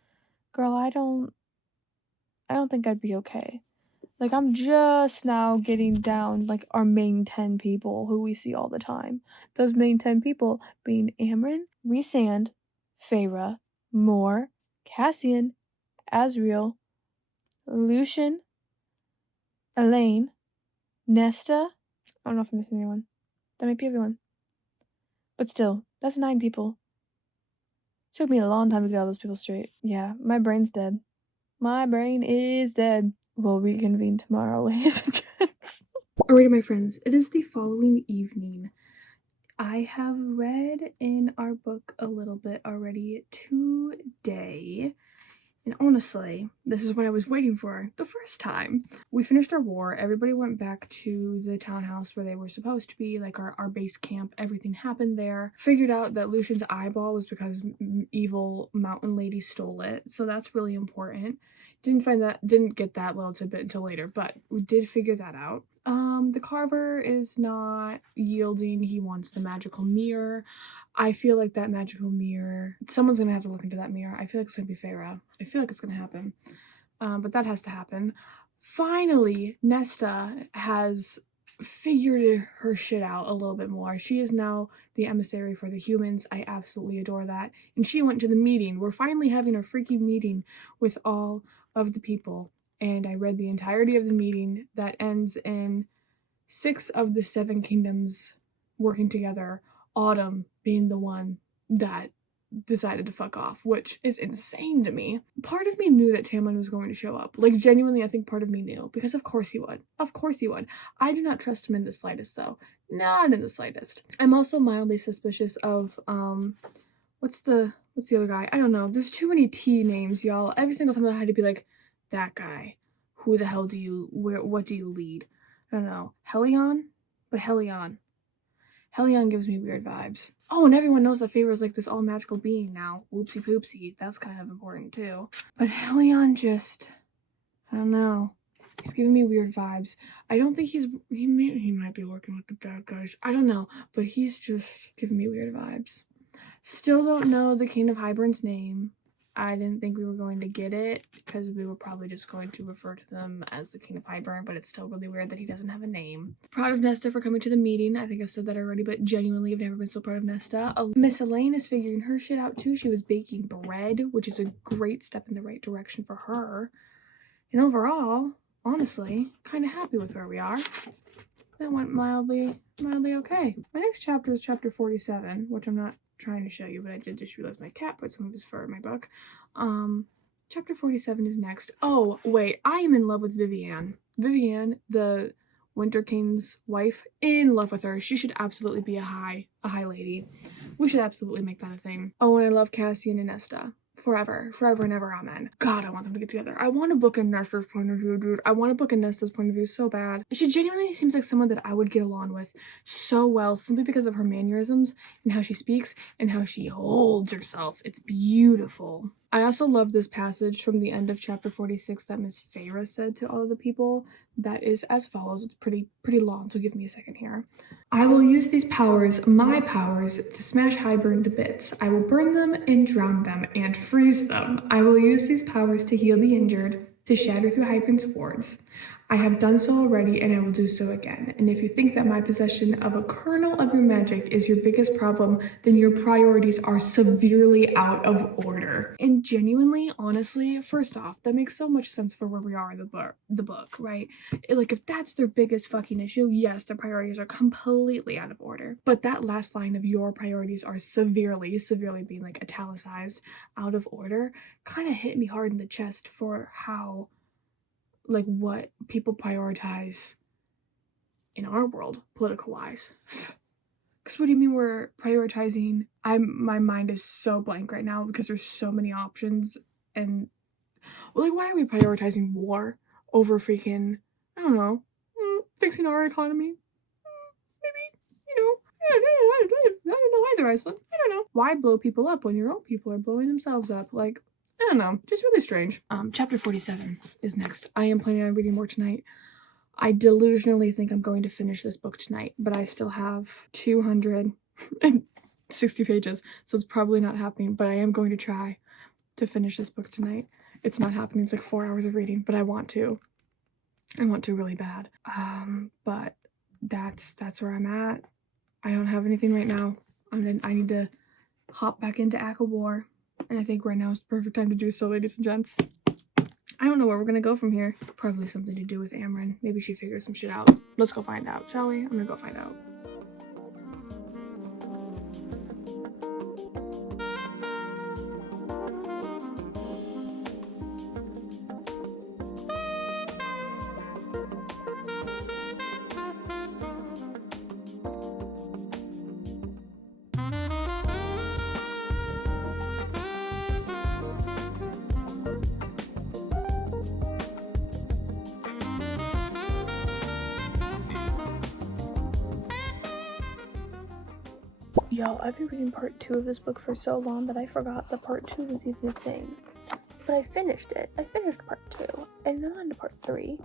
girl, I don't think I'd be okay. Like, I'm just now getting down, like, our main 10 people who we see all the time. Those main 10 people being Amren, Rhysand, Feyre, Mor, Cassian, Asriel, Lucian, Elaine, Nesta. I don't know if I'm missing anyone. That might be everyone. But still, that's 9 people. Took me a long time to get all those people straight. Yeah, my brain's dead. My brain is dead. We'll reconvene tomorrow, ladies and gents. Alrighty, my friends, it is the following evening. I have read in our book a little bit already today. And honestly, this is what I was waiting for the first time. We finished our war. Everybody went back to the townhouse where they were supposed to be, like our base camp. Everything happened there. Figured out that Lucian's eyeball was because evil mountain lady stole it. So that's really important. Didn't get that little tidbit until later, but we did figure that out. The carver is not yielding. He wants the magical mirror. I feel like that magical mirror, someone's gonna have to look into that mirror. I feel like it's gonna be Feyre. I feel like it's gonna happen. But that has to happen. Finally, Nesta has figured her shit out a little bit more. She is now the emissary for the humans. I absolutely adore that. And she went to the meeting. We're finally having a freaking meeting with all of the people. and I read the entirety of the meeting that ends in 6 of the 7 kingdoms working together, Autumn being the one that decided to fuck off, which is insane to me. Part of me knew that Tamlin was going to show up. Like, genuinely, I think part of me knew, because of course he would. Of course he would. I do not trust him in the slightest, though. Not in the slightest. I'm also mildly suspicious of, what's the other guy? I don't know. There's too many T names, y'all. Every single time I had to be like, that guy. Who the hell what do you lead? I don't know. Helion? But Helion gives me weird vibes. Oh, and everyone knows that Favor is like this all magical being now. Whoopsie poopsie. That's kind of important too. But Helion just, I don't know. He's giving me weird vibes. I don't think he might be working with the bad guys. I don't know, but he's just giving me weird vibes. Still don't know the King of Hybern's name. I didn't think we were going to get it because we were probably just going to refer to them as the King of Hybern, but it's still really weird that he doesn't have a name. Proud of Nesta for coming to the meeting. I think I've said that already, but genuinely I've never been so proud of Nesta. Miss Elaine is figuring her shit out too. She was baking bread, which is a great step in the right direction for her. And overall, honestly, kind of happy with where we are. That went mildly okay. My next chapter is chapter 47, which I'm not trying to show you, but I did just realize my cat put some of his fur in my book. Chapter 47 is next. Oh, wait, I am in love with Vivienne. Vivienne, the Winter King's wife, in love with her. She should absolutely be a high lady. We should absolutely make that a thing. Oh, and I love Cassian and Nesta. Forever and ever, amen. God, I want them to get together. I want to book in Nesta's point of view, dude. I want to book in Nesta's point of view so bad. She genuinely seems like someone that I would get along with so well, simply because of her mannerisms and how she speaks and how she holds herself. It's beautiful. I also love this passage from the end of chapter 46 that Miss Feyre said to all of the people. That is as follows. It's pretty long, so give me a second here. I will use these powers, my powers, to smash Hybern to bits. I will burn them and drown them and freeze them. I will use these powers to heal the injured, to shatter through Hybern's wards. I have done so already, and I will do so again. And if you think that my possession of a kernel of your magic is your biggest problem, then your priorities are severely out of order. And genuinely, honestly, first off, that makes so much sense for where we are in the book, right? Like, if that's their biggest fucking issue, yes, their priorities are completely out of order. But that last line of your priorities are severely being like italicized, out of order, kind of hit me hard in the chest for how, like, what people prioritize in our world, political-wise. Because what do you mean we're prioritizing? My mind is so blank right now because there's so many options. And, well, like, why are we prioritizing war over freaking, I don't know, fixing our economy? Maybe, you know, I don't know either, Iceland. I don't know. Why blow people up when your own people are blowing themselves up? Like, I don't know, just really strange. Chapter 47 is next. I am planning on reading more tonight. I delusionally think I'm going to finish this book tonight, but I still have 260 pages, so it's probably not happening, but I am going to try to finish this book tonight. It's not happening. It's like 4 hours of reading, but I want to. I want to really bad. But that's where I'm at. I don't have anything right now. I need to hop back into ACOWAR. And I think right now is the perfect time to do so, ladies and gents. I don't know where we're gonna go from here. Probably something to do with Amryn. Maybe she figures some shit out. Let's go find out, shall we? I'm gonna go find out. Yo, I've been reading part 2 of this book for so long that I forgot that part 2 was even a thing. But I finished it. I finished part 2. And now on to part 3.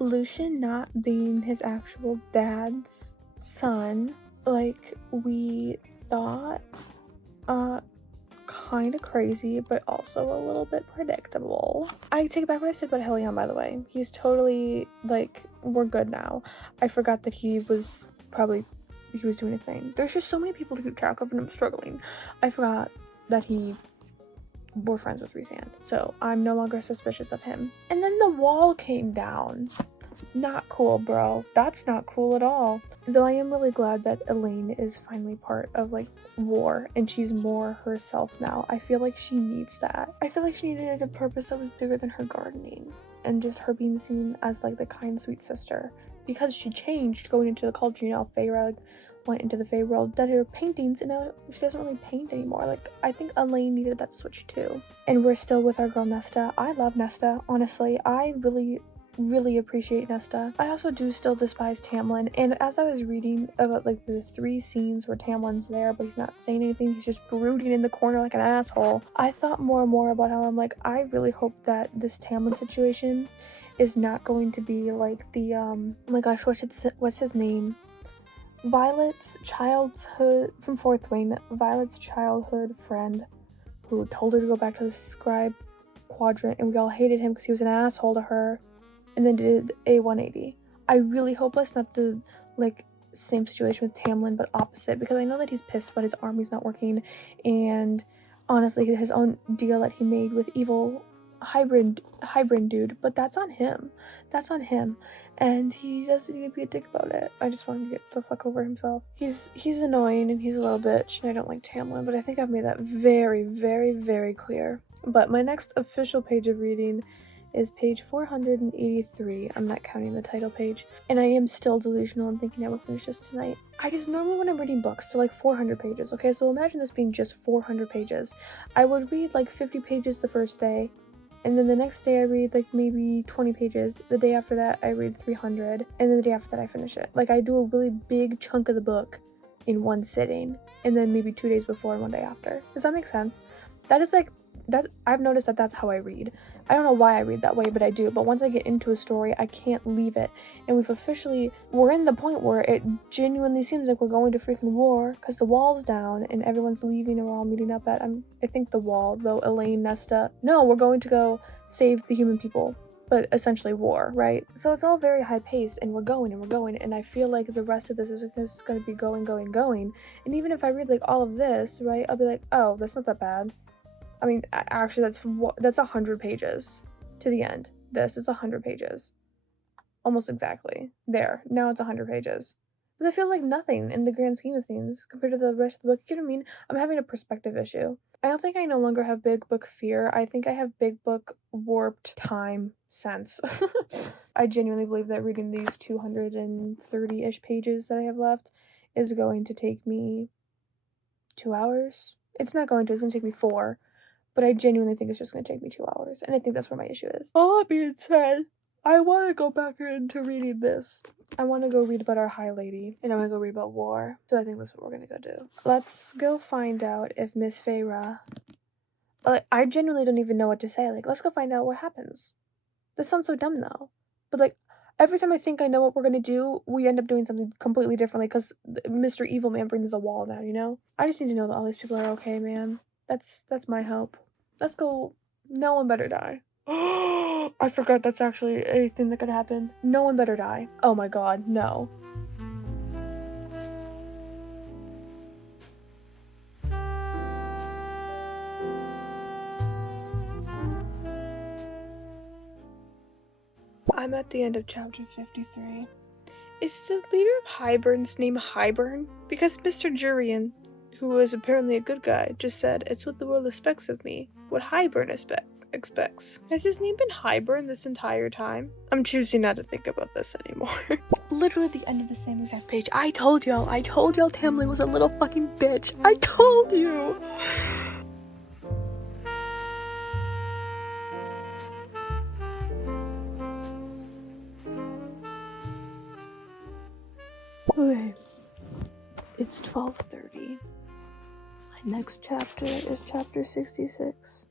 Lucian not being his actual dad's son, like we thought, kind of crazy, but also a little bit predictable. I take back what I said about Helion, by the way. He's totally, like, we're good now. I forgot that he was doing a thing. There's just so many people to keep track of, and I'm struggling. I forgot that he we're friends with Rhysand. So I'm no longer suspicious of him. And then the wall came down. Not cool, bro. That's not cool at all. Though I am really glad that Elaine is finally part of like war and she's more herself now. I feel like she needs that. I feel like she needed a purpose that was bigger than her gardening and just her being seen as like the kind, sweet sister. Because she changed going into the culture, you know, Feyre like, went into the Fey world, did her paintings, and now she doesn't really paint anymore. Like, I think Elaine needed that switch too. And we're still with our girl Nesta. I love Nesta, honestly. I really appreciate Nesta. I also do still despise Tamlin, and as I was reading about like the 3 scenes where Tamlin's there but he's not saying anything, he's just brooding in the corner like an asshole, I thought more and more about how I'm like, I really hope that this Tamlin situation is not going to be like the oh my gosh, what's his name? Violet's childhood from Fourth Wing, Violet's childhood friend who told her to go back to the scribe quadrant, and we all hated him because he was an asshole to her, and then did a 180. I really hope that's not the like same situation with Tamlin, but opposite, because I know that he's pissed about his army's not working, and honestly his own deal that he made with evil hybrid dude, but that's on him, and he doesn't need to be a dick about it. I just want him to get the fuck over himself. He's annoying and he's a little bitch, and I don't like Tamlin, but I think I've made that very clear. But my next official page of reading is page 483. I'm not counting the title page, and I am still delusional and thinking I will finish this tonight. I just normally, when I'm reading books, to like 400 pages, okay? So imagine this being just 400 pages. I would read like 50 pages the first day, and then the next day I read like maybe 20 pages. The day after that I read 300, and then the day after that I finish it. Like, I do a really big chunk of the book in one sitting, and then maybe 2 days before and 1 day after. Does that make sense? That is like, that I've noticed that that's how I read. I don't know why I read that way, but I do. But once I get into a story, I can't leave it. And we're in the point where it genuinely seems like we're going to freaking war, because the wall's down and everyone's leaving and we're all meeting up at, I think the wall, though, Elaine, Nesta. No, we're going to go save the human people, but essentially war, right? So it's all very high pace, and we're going, and I feel like the rest of this is just going to be going. And even if I read like all of this, right, I'll be like, oh, that's not that bad. I mean, actually, that's 100 pages to the end. This is 100 pages. Almost exactly. There. Now it's 100 pages. But that feels like nothing in the grand scheme of things compared to the rest of the book. You know what I mean? I'm having a perspective issue. I don't think I no longer have big book fear. I think I have big book warped time sense. I genuinely believe that reading these 230-ish pages that I have left is going to take me 2 hours. It's not going to. It's going to take me 4. But I genuinely think it's just going to take me 2 hours. And I think that's where my issue is. All that being said, I want to go back into reading this. I want to go read about our High Lady. And I want to go read about war. So I think that's what we're going to go do. Let's go find out if Miss Feyre... I genuinely don't even know what to say. Like, let's go find out what happens. This sounds so dumb, though. But, like, every time I think I know what we're going to do, we end up doing something completely differently because Mr. Evil Man brings the wall down, you know? I just need to know that all these people are okay, man. That's my hope. Let's go. No one better die. I forgot that's actually a thing that could happen. No one better die. Oh my god, no. I'm at the end of chapter 53. Is the leader of Hybern's name Hybern? Because Mr. Jurian, who is apparently a good guy, just said, it's what the world expects of me. What Hybern expects. Has his name been Hybern this entire time? I'm choosing not to think about this anymore. Literally at the end of the same exact page. I told y'all Tamlin was a little fucking bitch. I told you! Okay. It's 12:30. My next chapter is chapter 66.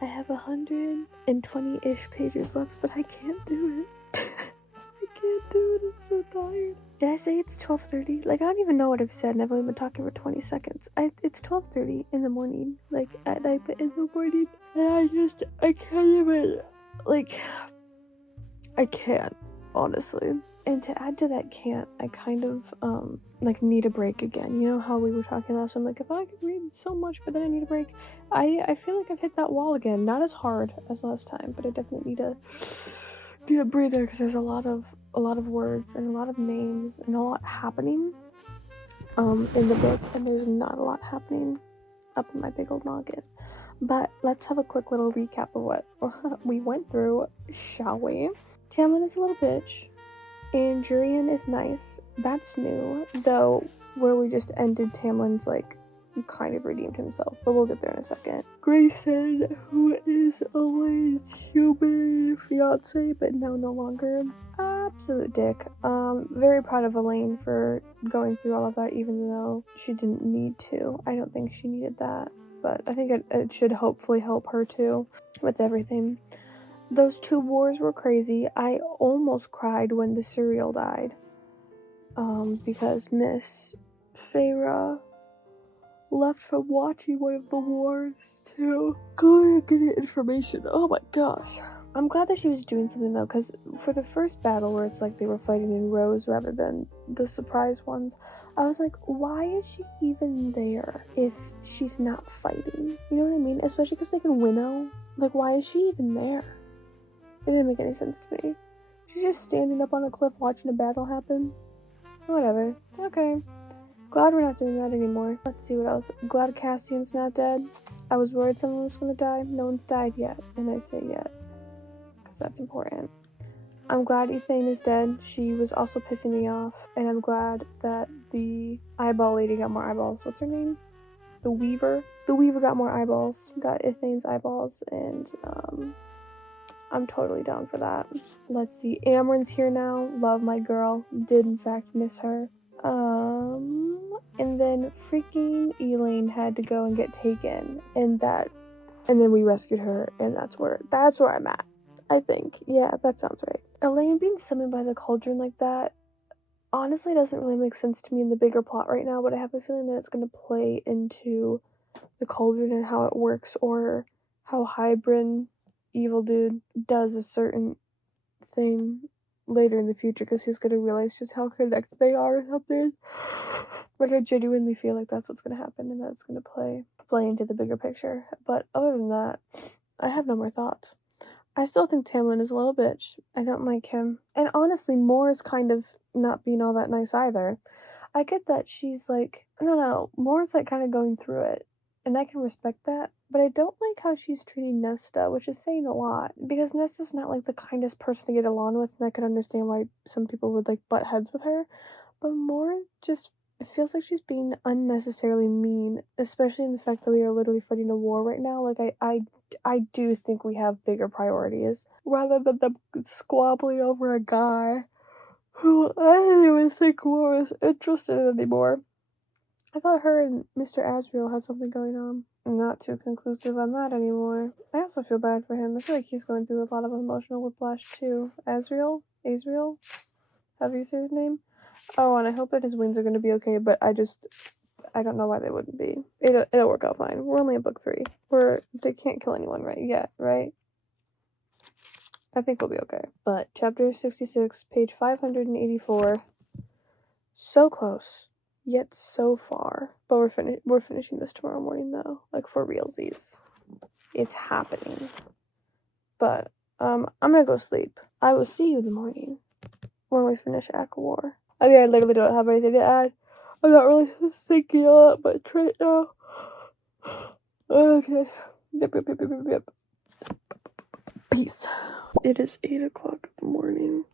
I have 120-ish pages left, but I can't do it. I can't do it. I'm so tired. Did I say it's 12:30? Like, I don't even know what I've said, and I've only been talking for 20 seconds. It's 12:30 in the morning. Like, at night, but in the morning. And I can't even, like, I can't, honestly. And to add to that can't, I kind of like need a break again. You know how we were talking last time, like if I could read so much but then I need a break. I feel like I've hit that wall again. Not as hard as last time, but I definitely need a breather because there's a lot of words and a lot of names and a lot happening in the book, and there's not a lot happening up in my big old noggin. But let's have a quick little recap of what we went through, shall we? Tamlin is a little bitch, and Jurian is nice. That's new, though where we just ended, Tamlin's like kind of redeemed himself, but we'll get there in a second. Grayson, who is Elaine's human fiance, but now no longer, absolute dick. Very proud of Elaine for going through all of that, even though she didn't need to. I don't think she needed that, but I think it should hopefully help her too with everything. Those 2 wars were crazy. I almost cried when the cereal died, because Miss Feyre left from watching one of the wars to go and get information. Oh my gosh. I'm glad that she was doing something though, because for the first battle where it's like they were fighting in rows rather than the surprise ones, I was like, why is she even there if she's not fighting? You know what I mean? Especially because they can winnow. Like, why is she even there? It didn't make any sense to me. She's just standing up on a cliff watching a battle happen. Whatever. Okay. Glad we're not doing that anymore. Let's see what else. Glad Cassian's not dead. I was worried someone was gonna die. No one's died yet. And I say yet, because that's important. I'm glad Ethane is dead. She was also pissing me off. And I'm glad that the eyeball lady got more eyeballs. What's her name? The Weaver. The Weaver got more eyeballs. Got Ethane's eyeballs. And, I'm totally down for that. Let's see. Amren's here now. Love my girl. Did in fact miss her. And then freaking Elaine had to go and get taken, and then we rescued her, and that's where I'm at, I think. Yeah, that sounds right. Elaine being summoned by the cauldron like that honestly doesn't really make sense to me in the bigger plot right now, but I have a feeling that it's going to play into the cauldron and how it works, or how Hybrin, evil dude, does a certain thing later in the future, because he's going to realize just how connected they are or something. But I genuinely feel like that's what's going to happen, and that's going to play into the bigger picture. But other than that, I have no more thoughts. I still think Tamlin is a little bitch. I don't like him. And honestly, Mor is kind of not being all that nice either. I get that she's like, I don't know, Mor's like kind of going through it, and I can respect that. But I don't like how she's treating Nesta, which is saying a lot, because Nesta's not like the kindest person to get along with, and I can understand why some people would like butt heads with her. But Mor just, it feels like she's being unnecessarily mean, especially in the fact that we are literally fighting a war right now. Like, I do think we have bigger priorities, rather than them squabbling over a guy who I didn't even think Mor was interested in anymore. I thought her and Mr. Asriel had something going on. I'm not too conclusive on that anymore. I also feel bad for him. I feel like he's going through a lot of emotional whiplash too. Asriel? How do you say his name? Oh, and I hope that his wings are going to be okay, but I don't know why they wouldn't be. It'll work out fine. We're only in book 3. They can't kill anyone yet, right? I think we'll be okay. But chapter 66, page 584. So close, yet so far. But we're finishing this tomorrow morning though, like for realsies. It's happening. But I'm gonna go sleep. I will see you in the morning when we finish ACOWAR. I mean, I literally don't have anything to add. I'm not really thinking a lot much right now. Okay. Yep. Peace. It is 8 o'clock in the morning.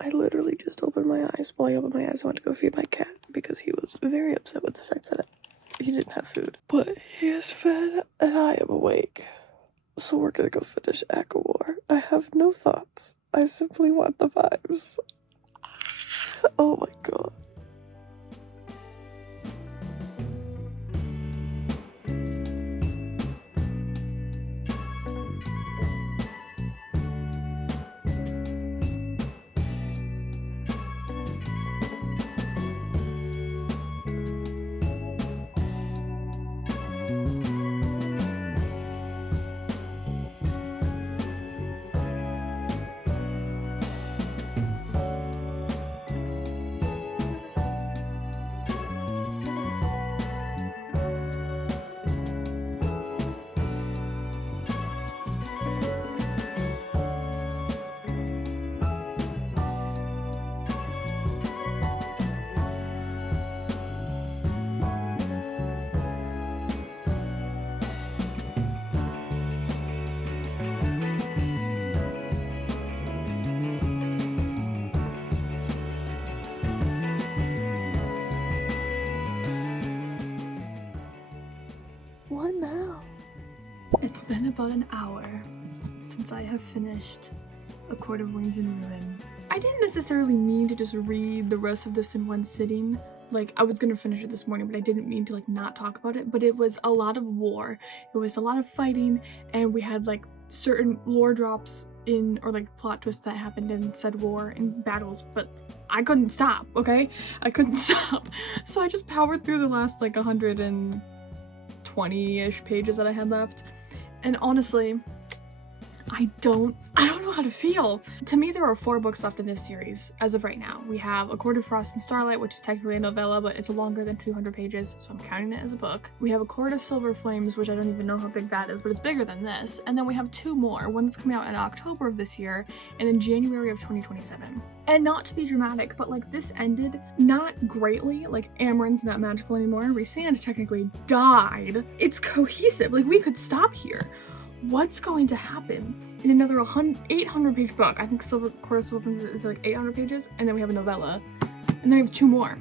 I literally just opened my eyes. Well, I opened my eyes, I went to go feed my cat because he was very upset with the fact that he didn't have food. But he is fed and I am awake. So we're gonna go finish ACOWAR. I have no thoughts. I simply want the vibes. Oh my god. What now? It's been about an hour since I have finished A Court of Wings and Ruin. I didn't necessarily mean to just read the rest of this in one sitting. Like, I was gonna finish it this morning, but I didn't mean to, like, not talk about it. But it was a lot of war. It was a lot of fighting, and we had, like, certain lore drops in, or, like, plot twists that happened in said war and battles, but I couldn't stop, okay? I couldn't stop. So I just powered through the last, like, 120-ish pages that I had left. And honestly, I don't know how to feel. To me, there are 4 books left in this series as of right now. We have A Court of Frost and Starlight, which is technically a novella, but it's longer than 200 pages, so I'm counting it as a book. We have A Court of Silver Flames, which I don't even know how big that is, but it's bigger than this. And then we have 2 more, one that's coming out in October of this year, and in January of 2027. And not to be dramatic, but like this ended not greatly. Like Amaran's not magical anymore, Rhysand technically died. It's cohesive, like we could stop here. What's going to happen in another 800-page book? I think Court of Silver Flames is like 800 pages, and then we have a novella, and then we have 2 more.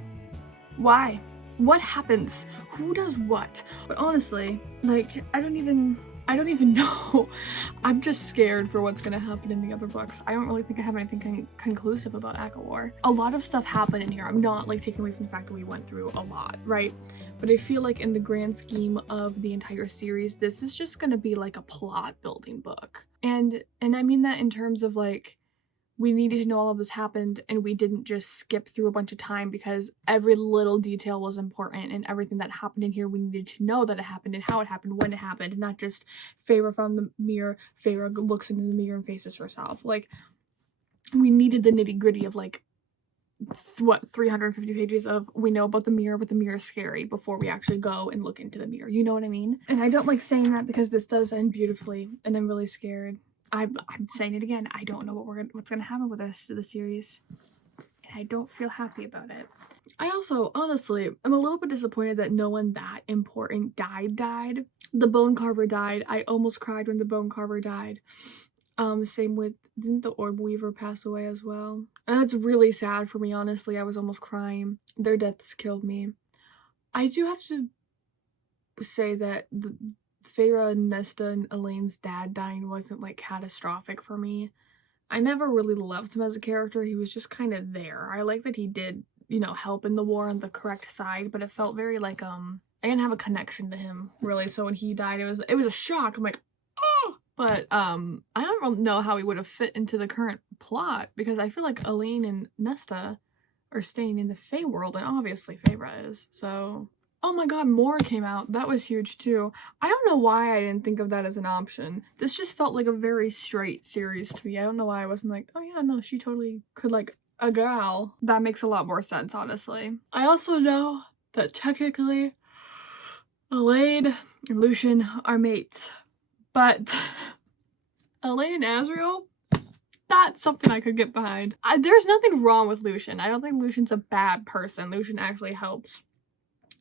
Why? What happens? Who does what? But honestly, like, I don't even know. I'm just scared for what's gonna happen in the other books. I don't really think I have anything conclusive about ACOWAR. A lot of stuff happened in here. I'm not like taking away from the fact that we went through a lot, right? But I feel like in the grand scheme of the entire series, this is just gonna be like a plot building book. And I mean that in terms of like, we needed to know all of this happened and we didn't just skip through a bunch of time because every little detail was important, and everything that happened in here we needed to know that it happened and how it happened, when it happened, and not just Feyre found the mirror, Feyre looks into the mirror and faces herself. Like, we needed the nitty-gritty of like, what, 350 pages of we know about the mirror, but the mirror is scary before we actually go and look into the mirror. You know what I mean? And I don't like saying that because this does end beautifully and I'm really scared. I'm saying it again. I don't know what's gonna happen with the rest of the series, and I don't feel happy about it. I also, honestly, I'm a little bit disappointed that no one that important died. The Bone Carver died. I almost cried when the Bone Carver died. Same with, didn't the Orb Weaver pass away as well? And that's really sad for me, honestly. I was almost crying. Their deaths killed me. I do have to say that the Feyre, Nesta, and Elaine's dad dying wasn't like catastrophic for me. I never really loved him as a character. He was just kind of there. I like that he did, you know, help in the war on the correct side, but it felt very like, I didn't have a connection to him, really. So when he died, it was a shock. I'm like, oh! But, I don't know how he would have fit into the current plot, because I feel like Elaine and Nesta are staying in the Fey world, and obviously Feyre is, so... Oh my god, more came out. That was huge too. I don't know why I didn't think of that as an option. This just felt like a very straight series to me. I don't know why I wasn't like, oh yeah, no, she totally could like a gal. That makes a lot more sense, honestly. I also know that technically Elaine and Lucian are mates, but Elaine and Asriel, that's something I could get behind. There's nothing wrong with Lucian. I don't think Lucian's a bad person. Lucian actually helps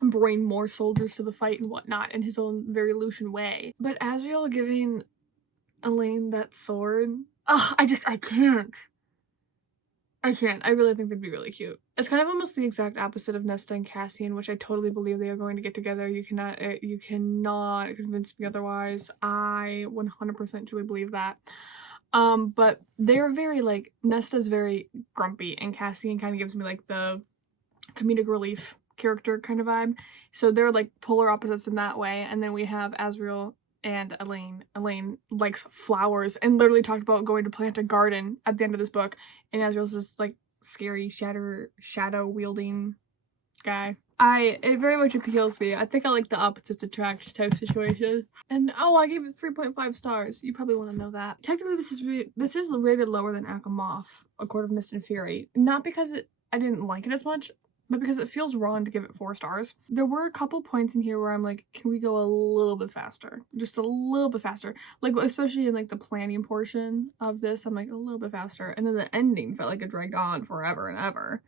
bring more soldiers to the fight and whatnot in his own very Lucian way. But Asriel giving Elaine that sword, ugh, I can't. I really think they'd be really cute. It's kind of almost the exact opposite of Nesta and Cassian, which I totally believe they are going to get together. You cannot convince me otherwise. I 100% truly believe that. But they're very like, Nesta's very grumpy and Cassian kind of gives me like the comedic relief character kind of vibe. So they're like polar opposites in that way. And then we have Asriel and Elaine. Elaine likes flowers and literally talked about going to plant a garden at the end of this book. And Asriel's this like scary shadow wielding guy. It very much appeals me. I think I like the opposites attract type situation. And oh, I gave it 3.5 stars. You probably want to know that. Technically, this is rated lower than ACOWAR, A Court of Mist and Fury. Not because I didn't like it as much, but because it feels wrong to give it 4 stars. There were a couple points in here where I'm like, can we go a little bit faster? Just a little bit faster. Like, especially in like the planning portion of this, I'm like, a little bit faster. And then the ending felt like it dragged on forever and ever.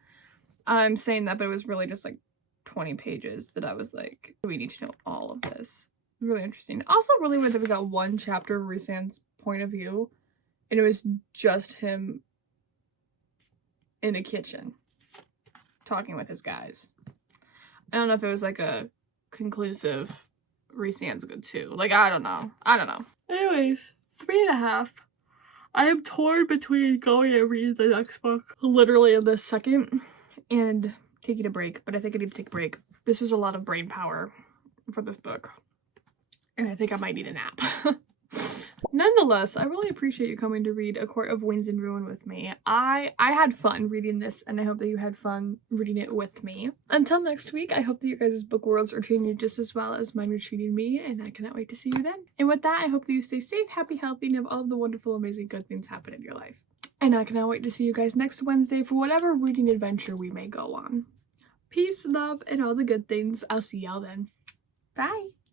I'm saying that, but it was really just like 20 pages that I was like, we need to know all of this. Really interesting. Also really weird that we got 1 chapter of Rhysand's point of view, and it was just him in a kitchen talking with his guys. I don't know if it was like a conclusive Reese Ann's good too. Like, I don't know. Anyways, 3.5. I am torn between going and reading the next book literally in this second and taking a break, but I think I need to take a break. This was a lot of brain power for this book, and I think I might need a nap. Nonetheless, I really appreciate you coming to read A Court of Winds and Ruin with me. I had fun reading this, and I hope that you had fun reading it with me. Until next week, I hope that your guys' book worlds are treating you just as well as mine are treating me, and I cannot wait to see you then. And with that, I hope that you stay safe, happy, healthy, and have all of the wonderful, amazing, good things happen in your life. And I cannot wait to see you guys next Wednesday for whatever reading adventure we may go on. Peace, love, and all the good things. I'll see y'all then. Bye!